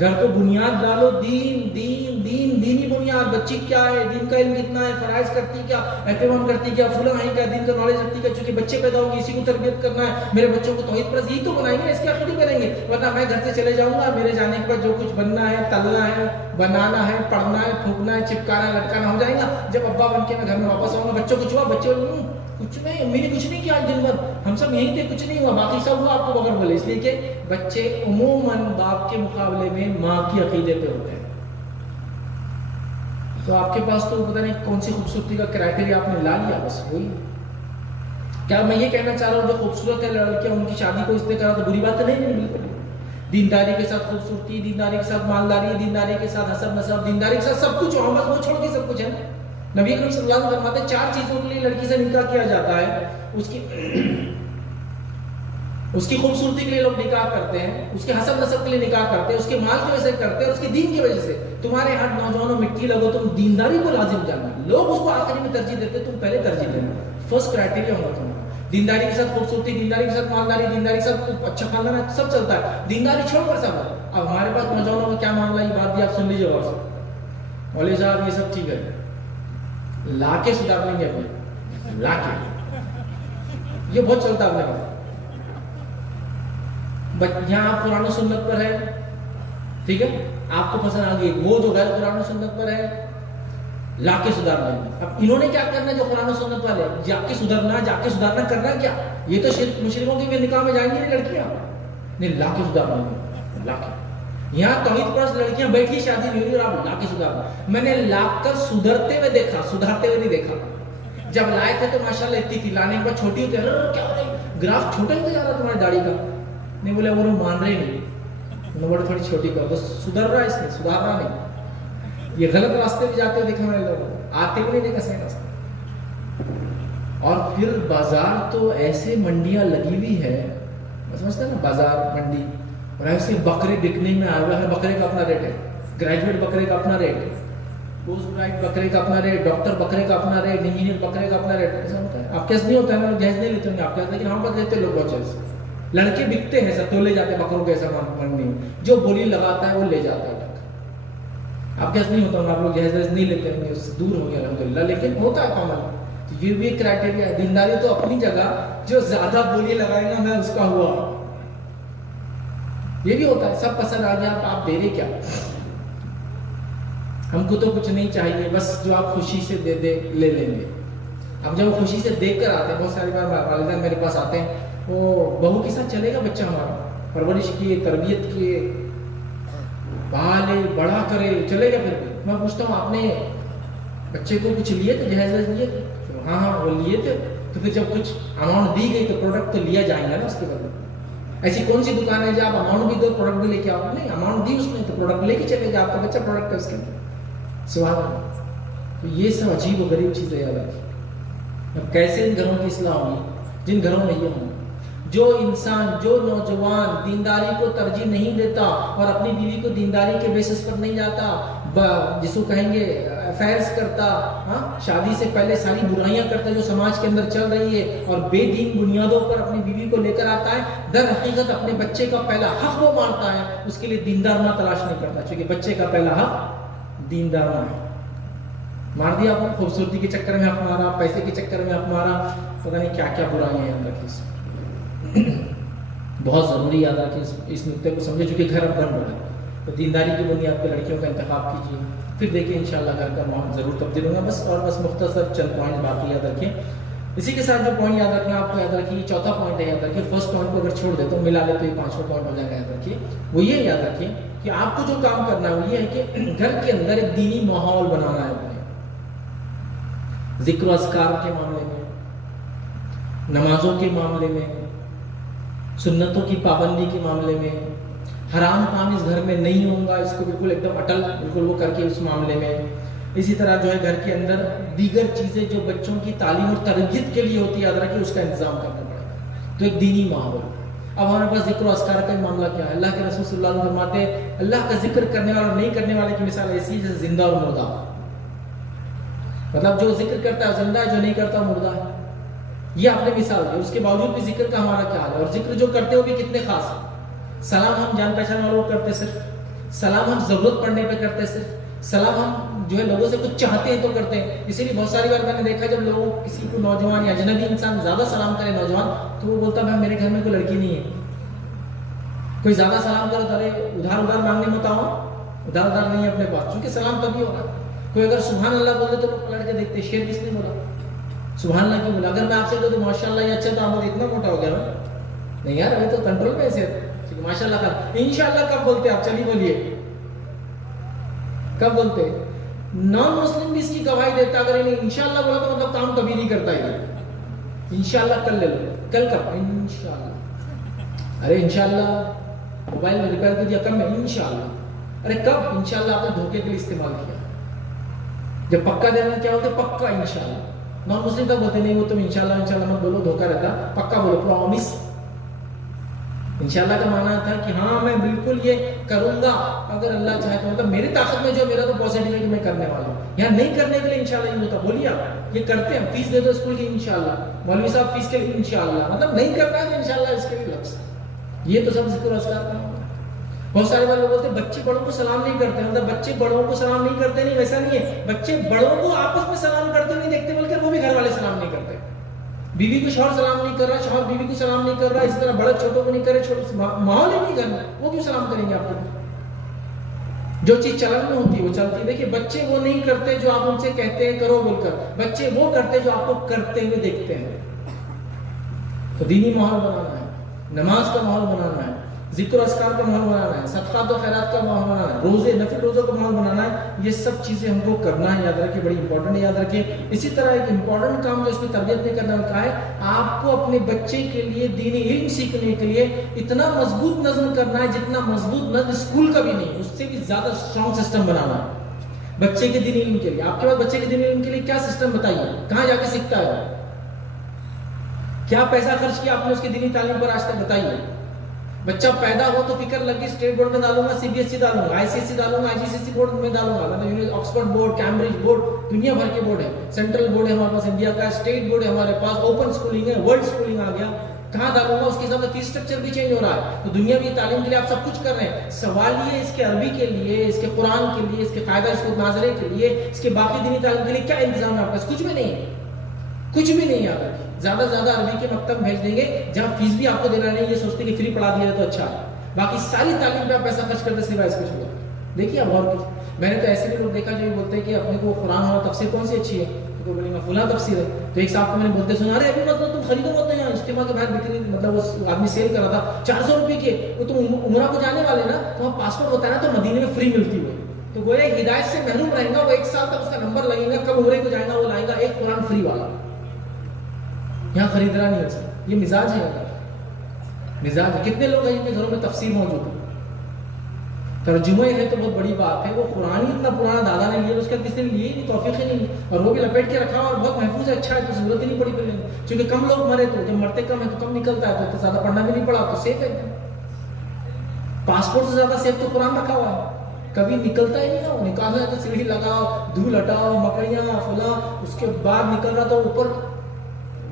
گھر کو بنیاد ڈالو، دین دین دین دینی بنیاد. بچی کیا ہے، دین کا علم کتنا ہے، فرائض کرتی کیا، اہتمام کرتی کیا، فلاں ہے کیا، دین کا نالج رکھتی کیا. چونکہ بچے پیدا ہوں گے، اسی کو تربیت کرنا ہے. میرے بچوں کو توحید پرست یہی تو بنائیں گے، اس کی عقیدت کریں گے. ورنہ میں گھر سے چلے جاؤں گا، میرے جانے کے بعد جو کچھ بننا ہے، تلنا ہے، بنانا ہے، پڑھنا ہے، پھونکنا ہے، چپکانا ہے، لٹکانا ہو جائے گا. جب ابا بن کے میں گھر میں واپس آؤں گا، بچوں کچھ ہوا، بچے کچھ نہیں، امی نے کچھ نہیں کیا دن بھر، ہم سب یہیں تھے، کچھ نہیں ہوا، باقی سب ہوا آپ کو بغیر بولے. اس لیے کہ بچے عموماً باپ کے مقابلے میں ماں کی عقیدے پہ ہوتے ہیں. تو آپ کے پاس تو پتہ نہیں کون سی خوبصورتی کا کرائٹیریا آپ نے لا لیا، بس وہی. کیا میں یہ کہنا چاہ رہا ہوں جو خوبصورت ہے لڑکیاں ان کی شادی کو اس نے کرا تو بری بات نہیں ہے؟ بالکل. دینداری کے ساتھ خوبصورتی، دینداری کے ساتھ مالداری، دینداری کے ساتھ حسب نسب، دینداری کے ساتھ سب کچھ ہو، بس وہ چھوڑ کے سب کچھ ہے نا. نبی اکرم صلی اللہ علیہ وسلم فرماتے ہیں 4 چیزوں کے لیے لڑکی سے نکاح کیا جاتا ہے. اس کی خوبصورتی کے لیے لوگ نکاح کرتے ہیں، اس کے حسب نسب کے لیے نکاح کرتے ہیں، اس کے مال کی وجہ سے کرتے ہیں، اس کے دین کی وجہ سے. تمہارے ہر نوجوانوں مٹی لگو، تم دینداری کو لازم جاننا. لوگ اس کو آخری میں ترجیح دیتے، تم پہلے ترجیح دینا. فرسٹ کرائٹیریا ہوگا تمہارا. دینداری کے ساتھ خوبصورتی، دینداری کے ساتھ مالداری، دینداری کے ساتھ اچھا خاندان، سب چلتا ہے. دینداری چھوڑ کر سب ہے. اب ہمارے پاس نوجوانوں کا کیا معاملہ، یہ بات بھی آپ سن لیجیے غور سے. مولوی صاحب یہ سب ٹھیک ہے، لا کے سدھار لیں گے اپنے، لا کے. یہ بہت چلتا ہے اپنے پاس. یہاں آپ قرآن و سنت پر ہے، ٹھیک ہے، آپ کو پسند آ گئی. وہ جو غیر قرآن و سنت پر ہے، لا کے سدھار لیں گے. اب انہوں نے کیا کرنا جو قرآن و سنت والے، جا کے سدھارنا کرنا کیا. یہ تو مشرکوں کے نکاح میں جائیں گی نہیں لڑکیاں، نہیں لا کے سدھار لیں گے. لا کے یہاں توحید پرست لڑکیاں بیٹھی شادی نہیں ہوئی اور آپ لا کے سدھار. میں نے لا کر سدھرتے ہوئے دیکھا، سدھارتے ہوئے نہیں دیکھا. جب لائے تھے تو ماشاءاللہ اتنی تھی، لانے کے بعد چھوٹی ہوتی ہے، کیا ہو رہا ہے گراف چھوٹا ہی جا رہا تمہاری داڑھی کا. نہیں بولے وہ مان رہے نہیں، بڑی تھوڑی چھوٹی کر بس. سدھر رہا ہے، اس نے سدھار رہا نہیں. یہ غلط راستے پہ جاتے ہوئے دیکھا میں نے لوگ، آتے ہوئے نہیں دیکھا صحیح راستے. اور پھر بازار تو ایسے منڈیاں لگی ہوئی ہے، سمجھتے ہیں نا بازار منڈی، اور ایسے بکرے بکنے میں آئے ہوئے ہیں. بکرے کا اپنا ریٹ ہے، گریجویٹ بکرے کا اپنا ریٹ ہے، پوسٹ گریجویٹ بکرے کا اپنا ریٹ، ڈاکٹر بکرے کا اپنا ریٹ، انجینئر بکرے کا اپنا ریٹ. ایسا ہوتا ہے آپ کے نہیں ہوتا ہے نا، لوگ جہیز نہیں لیتے ہوں گے آپ کے، لیکن ہم بس لیتے لوگ بہت جہیز. لڑکے بکتے ہیں، سب تولے جاتے ہیں بکروں کے. ایسا منڈی میں جو بولی لگاتا ہے وہ لے جاتا ہے. آپ کے نہیں ہوتا ہوں، آپ لوگ جہیز نہیں لیتے ہوں گے، اس سے دور ہوں گے الحمدللہ، لیکن ہوتا ہے کامن. یہ بھی ایک کرائٹیریا ہے. دینداری تو اپنی جگہ، جو زیادہ بولی لگائے گا میں اس کا ہوا، یہ بھی ہوتا ہے. سب پسند آ گیا، آپ دے رہے کیا. ہم کو تو کچھ نہیں چاہیے، بس جو آپ خوشی سے دے دے لے لیں گے. اب جب وہ خوشی سے دیکھ کر آتے ہیں، بہت ساری بار والدین میرے پاس آتے ہیں، وہ بہو کے ساتھ چلے گا بچہ ہمارا، پرورش کی، تربیت کی، پالے بڑا کرے، چلے گا. پھر میں پوچھتا ہوں آپ نے بچے کو کچھ لیے تھے، جہیز لیے تھے؟ ہاں وہ لیے تھے. تو پھر جب کچھ اماؤنٹ دی گئی تو پروڈکٹ تو لیا جائے گا نا اس کے بدلے. ایسی کون سی دکان ہے جہاں آپ اماؤنٹ بھی دو پروڈکٹ بھی لے کے آؤ؟ نہیں، اماؤنٹ دی اس نے تو پروڈکٹ لے کے چلے گا. آپ کا بچہ پروڈکٹ ہے اس کے اندر. سوال. تو یہ سب عجیب و غریب چیزیں یاد رکھیں. اب کیسے ان گھروں کی اصلاح ہوگی جن گھروں میں یہ ہوں؟ جو انسان، جو نوجوان دینداری کو ترجیح نہیں دیتا اور اپنی بیوی کو دینداری کے بیسس پر نہیں جاتا، جس کو کہیں گے افیئرز کرتا، شادی سے پہلے ساری برائیاں کرتا جو سماج کے اندر چل رہی ہے، اور بے دین بنیادوں پر اپنی بیوی کو لے کر آتا ہے، در حقیقت اپنے بچے کا پہلا حق وہ مانتا ہے، اس کے لیے دیندار ماں تلاش نہیں کرتا، چونکہ بچے کا پہلا حق دیندار ماں ہے. مار دیا آپ نے، خوبصورتی کے چکر میں حق مارا، پیسے کے چکر میں حق مارا، پتہ نہیں کیا کیا برائیاں ہیں اندر کی. بہت ضروری یاد رکھیں اس نقطے کو سمجھے، چونکہ گھر اب بن رہا ہے. تو دینداری کی بنیاد پہ لڑکیوں کا انتخاب کیجیے، پھر دیکھیں انشاءاللہ گھر کا ماحول ضرور تبدیل ہوگا. بس مختصر چند پوائنٹ باقی یاد رکھیں. اسی کے ساتھ جو پوائنٹ یاد رکھنا آپ کو یاد رکھیے، چوتھا پوائنٹ ہے یاد رکھیے. فرسٹ پوائنٹ کو اگر چھوڑ دے تو ملا لے تو یہ 5واں پوائنٹ ہو جائے گا. یاد رکھیے وہ یہ یاد رکھیے کہ آپ کو جو کام کرنا ہے وہ یہ ہے کہ گھر کے اندر ایک دینی ماحول بنانا ہے. ذکر و اذکار کے معاملے میں، نمازوں کے معاملے میں، سنتوں کی پابندی کے معاملے میں، حرام کام اس گھر میں نہیں ہوگا، اس کو بالکل ایک دم اٹل بالکل وہ کر کے اس معاملے میں. اسی طرح جو ہے گھر کے اندر دیگر چیزیں جو بچوں کی تعلیم اور تربیت کے لیے ہوتی ہے، یاد رکھیں اس کا انتظام کرنا پڑے گا. تو ایک دینی ماحول. اب ہمارے پاس ذکر و اذکار کا معاملہ کیا ہے؟ اللہ کے رسول صلی اللہ علیہ وسلم فرماتے ہیں اللہ کا ذکر کرنے والا اور نہیں کرنے والے کی مثال ایسی ہے جیسے زندہ اور مردہ. مطلب جو ذکر کرتا ہے زندہ ہے، جو نہیں کرتا مردہ ہے. یہ آپ نے مثال دی. اس کے باوجود بھی ذکر کا ہمارا کیا حال ہے؟ اور ذکر جو کرتے ہو بھی کتنے خاص ہیں. سلام ہم جان پہچان والوں کو کرتے صرف، سلام ہم ضرورت پڑنے پہ کرتے ہیں، صرف سلام ہم جو ہے لوگوں سے کچھ چاہتے ہیں تو کرتے ہیں. اسی لیے بہت ساری بار میں نے دیکھا جب لوگ کسی کو نوجوان یا اجنبی انسان زیادہ سلام کرے نوجوان تو وہ بولتا ہے میرے گھر میں کوئی لڑکی نہیں ہے. کوئی زیادہ سلام کرو تو ارے ادھار مانگنے مت آؤ، ادھار نہیں ہے اپنے پاس، کیونکہ سلام تبھی ہوگا. کوئی اگر سبحان اللہ بولے تو پلٹ کے دیکھتے شیر کس نے بولا، سبحان اللہ کیوں بولا. اگر میں آپ سے کہوں تو ماشاء اللہ یہ اچھا تو آپ اتنا موٹا ہو گیا نا، نہیں یار ابھی تو کنٹرول میں ایسے ماشاء اللہ کا. انشاءاللہ کب بولتے آپ؟ چلیے بولیے کب بولتے؟ نان مسلم بھی اس کی گواہی دیتا اگر انہیں انشاءاللہ بولا تو مطلب کام کبھی نہیں کرتا ہے. انشاءاللہ کل لے لو، کل کب؟ انشاءاللہ. ارے انشاءاللہ موبائل میں ریپیئر کر دیا کب؟ میں انشاءاللہ. ارے کب؟ انشاءاللہ آپ نے دھوکے کے لیے استعمال کیا. جب پکا دینا کیا ہوتا ہے؟ پکا انشاءاللہ. نان مسلم تک بولتے نہیں وہ تم انشاءاللہ مت بولو، دھوکا رہتا، پکا بولو، پرومس. انشاءاللہ کا معنی تھا کہ ہاں میں بالکل یہ کروں گا اگر اللہ چاہے تو، مطلب میری طاقت میں جو میرا تو پازیٹیو ہے کہ میں کرنے والا ہوں. یہاں نہیں کرنے کے لیے انشاءاللہ نہیں ہوتا. بولیے آپ یہ کرتے ہیں، فیس دے دو اسکول کی انشاءاللہ، مولوی صاحب فیس کے لیے انشاءاللہ، مطلب نہیں کرنا ہے تو انشاءاللہ اس کے لیے لفظ. یہ تو سب ذکر اذکار کا. بہت سارے لوگ بولتے ہیں بچے بڑوں کو سلام نہیں کرتے، مطلب بچے بڑوں کو سلام نہیں کرتے. نہیں ویسا نہیں ہے، بچے بڑوں کو آپس میں سلام کرتے نہیں دیکھتے بلکہ وہ بھی گھر والے سلام نہیں کرتے. بیوی کو شوہر سلام نہیں کر رہا، شوہر بیوی کو سلام نہیں کر رہا، اسی طرح بڑے چھوٹوں کو نہیں کرے، ماحول ہی نہیں کرنا، وہ کیوں سلام کریں گے آپ کو؟ جو چیز چلن میں ہوتی ہے وہ چلتی ہے. دیکھیے بچے وہ نہیں کرتے جو آپ ان سے کہتے ہیں کرو بول کر، بچے وہ کرتے جو آپ کو کرتے ہوئے دیکھتے ہیں. تو دینی ماحول بنانا ہے، نماز کا ماحول بنانا ہے، ذکر اذکار کا ماحول بنانا ہے، صدقات و خیرات کا ماحول بنانا ہے، روزے نفل روزوں کا ماحول بنانا ہے. یہ سب چیزیں ہم کو کرنا ہے، یاد رکھیے، بڑی امپورٹنٹ ہے، یاد رکھیے. اسی طرح ایک امپورٹنٹ کام جو اس میں تربیت میں کرنا ہوتا ہے، آپ کو اپنے بچے کے لیے دینی علم سیکھنے کے لیے اتنا مضبوط نظم کرنا ہے جتنا مضبوط نظم اسکول کا بھی نہیں، اس سے بھی زیادہ اسٹرانگ سسٹم بنانا ہے بچے کے دینی علم کے لیے. آپ کے پاس بچے کے دینی علم کے لیے کیا سسٹم بتائیے، کہاں جا کے سیکھتا ہے، کیا پیسہ خرچ کیا آپ نے اس کی دینی تعلیم پر آج تک بتائیے. بچہ پیدا ہو تو فکر لگی اسٹیٹ بورڈ میں ڈالوں گا، سی بی ایس سی ڈالوں گا، آئی سی ایس سی ڈالوں گا، آئی جی سی سی بورڈ میں ڈالوں گا، مطلب آکسفورڈ بورڈ، کیمبرج بورڈ، دنیا بھر کے بورڈ ہے. سینٹرل بورڈ ہے ہمارے پاس انڈیا کا، اسٹیٹ بورڈ ہے ہمارے پاس، اوپن اسکولنگ ہے، ورلڈ اسکولنگ آ گیا. کہاں ڈالوں گا؟ اس کے حساب سے فیس اسٹرکچر بھی چینج ہو رہا ہے. تو دنیاوی تعلیم کے لیے آپ سب کچھ کر رہے ہیں. سوال یہ اس کے عربی کے لیے، اس کے قرآن کے لیے، اس کے قاعدہ اس کو ناظرے کے لیے، اس کے باقی دینی تعلیم کے لیے کیا انتظام ہے آپ کے پاس؟ کچھ بھی نہیں ہے، کچھ بھی نہیں آتا. زیادہ سے زیادہ عربی کے مکتب بھیج دیں گے جہاں فیس بھی آپ کو دینا نہیں، یہ سوچتے کہ فری پڑھا دیا تو اچھا ہے، باقی ساری تعلیم پہ آپ پیسہ خرچ کرتے سوائے اس کو چھوڑا. دیکھیے آپ اور میں نے تو ایسے بھی لوگ دیکھا جو بولتے ہیں کہ اپنے کو قرآن اور تفسیر کون سی اچھی ہے، تو بولیں گے فلاں تفسیر ہے. تو ایک صاحب کو میں نے بولتے سنا، ارے ابھی مطلب تم خریدو مت یہاں اجتماع کے باہر بکری، مطلب وہ آدمی سیل کر رہا تھا 400 روپے کے، وہ تم عمرہ کو جانے والے نا، تو وہاں پاسپورٹ ہوتا ہے نا تو مدینے میں فری ملتی ہوئی. تو گویا ہدایت سے محروم رہے گا وہ، 1 سال تک اس کا نمبر لگے گا، کب عمرے کو جائے گا وہ لائے گا ایک قرآن فری والا. یہاں خریدنا نہیں ہو سکتا. یہ مزاج ہے یہاں، مزاج ہے. کتنے لوگ ہیں جن کے گھروں میں تفسیر موجود ہے، ترجمے ہے تو بہت بڑی بات ہے. وہ قرآن ہی اتنا پرانا دادا نے لیا، اس کا کسی نے لیے نہیں، توفیق ہی نہیں، اور وہ بھی لپیٹ کے رکھا اور بہت محفوظ ہے، اچھا ہے، تو ضرورت ہی نہیں پڑی پھر. چونکہ کم لوگ مرے تو جب مرتے کم ہے تو کم نکلتا ہے، تو زیادہ پڑھنا بھی نہیں پڑا تو سیف ہے. پاسپورٹ سے زیادہ سیف تو قرآن رکھا ہوا ہے، کبھی نکلتا ہی نہیں نا. وہ نکالنا ہے تو سیڑھی لگاؤ، دھول ہٹاؤ، مکڑیاں فلاں، اس کے بعد نکل رہا تو اوپر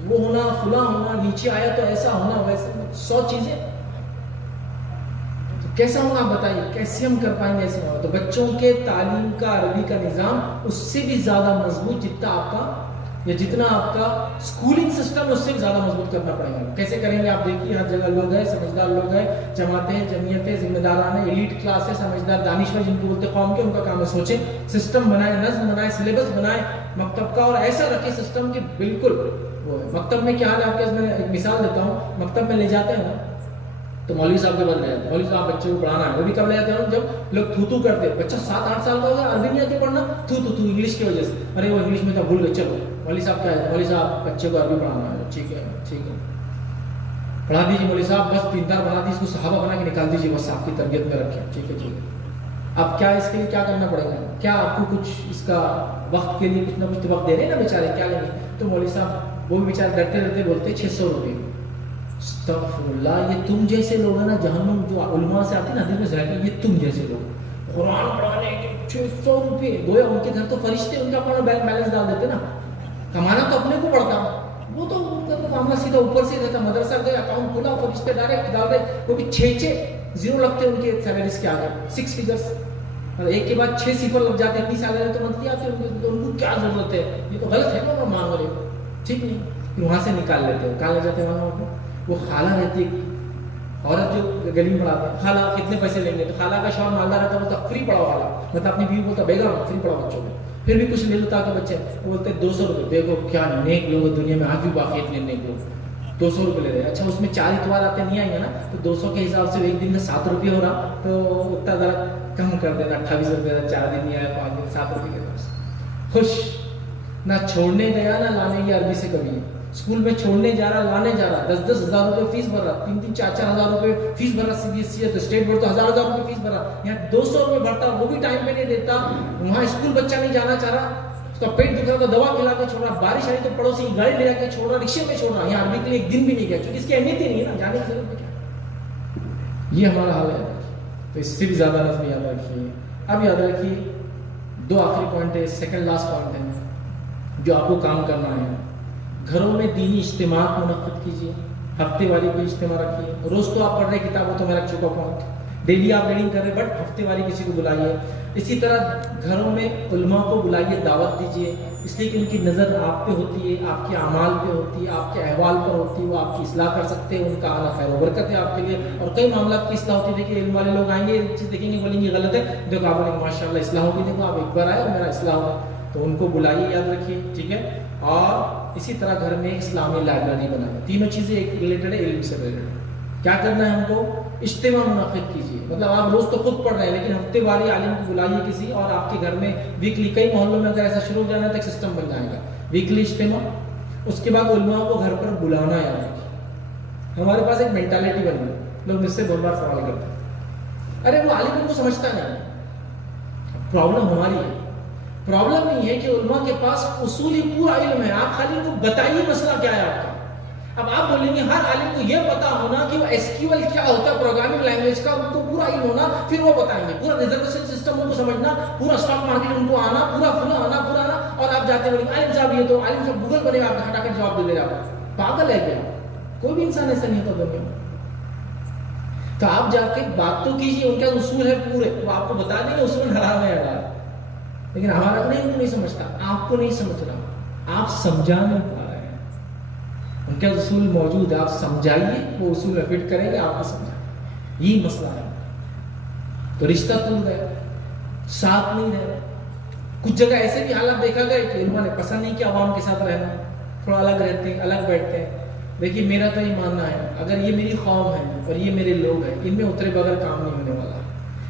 وہ ہونا، فلاں ہونا، نیچے آیا تو ایسا ہونا، ویسے 100 چیزیں. کیسا ہوگا آپ بتائیے، کیسے ہم کر پائیں گے ایسے ہوگا؟ تو بچوں کے تعلیم کا عربی کا نظام اس سے بھی زیادہ مضبوط جتنا آپ کا یا جتنا آپ کا اسکولنگ سسٹم اس سے بھی زیادہ مضبوط کرنا پڑے گا. کیسے کریں گے آپ دیکھیے، ہر جگہ لوگ ہیں، سمجھدار لوگ ہیں، جماعتیں، جمعیتیں، ذمہ داران ہیں، ایلیٹ کلاس ہے، سمجھدار دانشور جن کو بولتے قوم کے، ان کا کام ہے سوچیں، سسٹم بنائے، نظم بنائے، سلیبس بنائے مکتب کا، اور ایسا رکھے سسٹم کہ بالکل وہ ہے. مکتب میں کیا حال ہے آپ کے، میں ایک مثال دیتا ہوں. مکتب میں لے جاتے ہیں نا تو مولوی صاحب کے بعد لے جاتے ہیں، مولوی صاحب بچے کو پڑھانا ہے، وہ بھی کب لے جاتے ہیں جب لوگ تھو کرتے ہیں. بچہ 7-8 سال کا ہوگا، عربی نہیں آتی پڑھنا، تھو انگلش کی وجہ سے، ارے وہ انگلش میں تو بھول گئے، چلو مولوی صاحب کیا ہے، مولوی صاحب بچے کو عربی پڑھانا ہے، ٹھیک ہے پڑھا دیجیے مولوی صاحب، بس دیندار بنا دیجیے، اس کو صحابہ بنا کے نکال دیجیے، بس آپ کی تربیت میں رکھیں، ٹھیک ہے. اب کیا اس کے لیے کیا کرنا پڑے گا؟ کیا آپ کو کچھ اس کا وقت کے لیے کچھ نہ کچھ وقت دے رہے ہیں نا بیچارے، کیا لیں گے؟ تو مولوی صاحب وہ بھی بیچارے ڈرتے بولتے 600 روپے. استغفر اللہ، یہ تم جیسے لوگ ہیں نا، جہنم جو علماء سے آتے ہیں نا حدیث میں ذکر، یہ تم جیسے لوگ قرآن پڑھانے کے 600 روپے. گویا ان کے گھر تو فرشتے ان کا اپنا بینک بیلنس ڈال دیتے نا، کمانا تو اپنے کو پڑتا، وہ تو ان کا معاملہ سیدھا اوپر سے رہتا. مدرسہ گئے، اکاؤنٹ کھلا، فرشتے ڈائریکٹ ڈال رہے، وہ بھی 6 زیرو لگتے ہیں ان کے سیلریز کے آگے, 6 فگرس, اور ایک کے بعد 6 صفر لگ جاتے ہیں, اتنی سیلری تو منتھلی آتی ہے ان کو کیا ضرورت ہے, یہ تو غلط ہے نا وہ مان رہے, ٹھیک نہیں, پھر وہاں سے نکال لیتے ہو, کہاں لے جاتے ہیں وہاں کو, وہ خالہ رہتی ہے عورت جو گلی میں پڑھاتے ہیں, خالہ کتنے پیسے لیں گے, تو خالہ کا شوہر مالدار رہتا ہے, بولتا فری پڑھاؤ والا, مطلب اپنی بیوی بولتا بیگم فری پڑھاؤ بچوں کو, پھر بھی کچھ لے لیتا کہ بچے, وہ بولتے 200 روپئے, دیکھو کیا نیک لوگ دنیا میں آج بھی باقی اتنے نیک لوگ, 200 روپئے لے رہے, اچھا اس میں 4 اتوار آتے نہیں آئیں گے نا, تو 200 کے حساب سے ایک دن میں 7 روپئے ہو رہا, تو اتنا ذرا کم کر دینا, 28 روپئے, 4 دن نہیں آیا, 5 دن, 7 روپئے کے حساب سے خوش, نہ چھوڑنے گیا نہ لانے گیا, عربی سے کبھی اسکول میں چھوڑنے جا رہا لانے جا رہا, 10-10 ہزار روپئے فیس بھر رہا, 3-3, 4-4 ہزار روپئے فیس بھر رہا, CBSE ہے تو اسٹیٹ بورڈ تو 1000 روپئے فیس بھر رہا, یہاں 200 روپئے بھرتا, وہ بھی ٹائم پہ نہیں دیتا, وہاں اسکول بچہ نہیں جانا چاہ رہا, اس کا پیٹ دکھ رہا تو دوا کھلا کے چھوڑ رہا, بارش آئی تو پڑوسی کی گاڑی لے جا کے چھوڑ رہا, رکشے میں چھوڑ رہا, یہاں عربی کے لیے ایک دن بھی نہیں گیا, کیونکہ اس کی اہمیت ہی نہیں ہے نا, جانے کی ضرورت کیا, یہ ہمارا حال ہے. تو اس سے بھی زیادہ نظم یاد رکھیے. اب یاد رکھیے 2 آخری پوائنٹ ہے, سیکنڈ لاسٹ پوائنٹ ہے جو آپ کو کام کرنا ہے. گھروں میں دینی اجتماعات منعقد کیجیے, ہفتے واری کوئی اجتماع رکھیے, روز تو آپ پڑھ رہے کتابوں تو میں رکھ چکا پوائنٹ, ڈیلی آپ ریڈنگ کر رہے, بٹ ہفتے واری کسی کو بلائیے. اسی طرح گھروں میں علماء کو بلائیے, دعوت دیجیے, اس لیے کہ ان کی نظر آپ پہ ہوتی ہے, آپ کے اعمال پہ ہوتی ہے, آپ کے احوال پر ہوتی ہے, وہ آپ کی اصلاح کر سکتے ہیں, ان کا اعلیٰ خیر و برکت ہے آپ کے لیے. اور کئی معاملات کی اصلاح ہوتی ہے کہ علم والے لوگ آئیں گے, ایک چیز دیکھیں گے, بولیں گے غلط ہے, دیکھو آپ بولیں گے ماشاء اللہ اصلاح ہوگی, دیکھو آپ ایک بار آئے اور میرا اصلاح ہوا, تو ان کو بلائیے, یاد رکھیے, ٹھیک ہے. اور اسی طرح گھر میں اسلامی لائبریری بنائیں, تینوں چیزیں ایک ریلیٹڈ ہے, علم سے ریلیٹڈ. کیا کرنا ہے ہم کو, اجتماع منعقد کیجیے, مطلب آپ روز تو خود پڑھ رہے ہیں لیکن ہفتے والی عالم کو بلائیے کسی, اور آپ کے گھر میں ویکلی, کئی محلوں میں اگر ایسا شروع ہو جانا تو ایک سسٹم بن جائے گا, ویکلی اجتماع. اس کے بعد علماء کو گھر پر بلانا ہے. ہمارے پاس ایک مینٹالٹی بن گئی, لوگ مجھ سے بہت بار سوال کرتے ہیں, ارے وہ عالم ان کو سمجھتا نہیں. پرابلم ہماری ہے, پرابلم نہیں ہے کہ علماء کے پاس اصولی پورا علم ہے, آپ خالی ان کو بتائیے مسئلہ کیا ہے آپ کا. اب آپ بولیں گے ہر عالم کو یہ پتا ہونا کہ وہ SQL کیا ہوتا ہے, پروگرامنگ لینگویج کا, ان کو پورا علم ہونا, پھر وہ بتائیں گے. پورا ریزرویشن سسٹم ان کو سمجھنا, پورا اسٹاک مارکیٹ ان کو آنا, پورا آنا, اور آپ جاتے بولیں عالم صاحب یہ تو عالم صاحب گوگل بنے گا, آپ ہٹا کر جواب دے دے گا. پاگل ہے کیا؟ کوئی بھی انسان ایسا نہیں ہوتا دنیا میں. تو آپ جا کے بات تو کیجیے, ان کے اصول ہے پورے, وہ آپ کو بتا دیں گے اصول حرام ہے حلال, لیکن ہمارا نہیں سمجھتا, آپ کو نہیں سمجھ رہا, آپ سمجھا نہیں پا رہے ہیں. ان کے اصول موجود ہے, آپ سمجھائیے, وہ اصول فٹ کریں گے, آپ کو سمجھائیں. یہی مسئلہ ہے. تو رشتہ ٹوٹ گیا, ساتھ نہیں رہے. کچھ جگہ ایسے بھی حالات دیکھا گیا کہ علماء نے پسند نہیں کیا عوام کے ساتھ رہنا, تھوڑا الگ رہتے ہیں, الگ بیٹھتے ہیں. دیکھیے میرا تو یہ ماننا ہے, اگر یہ میری قوم ہے اور یہ میرے لوگ ہیں, ان میں اترے بغیر کام نہیں ہونے والا.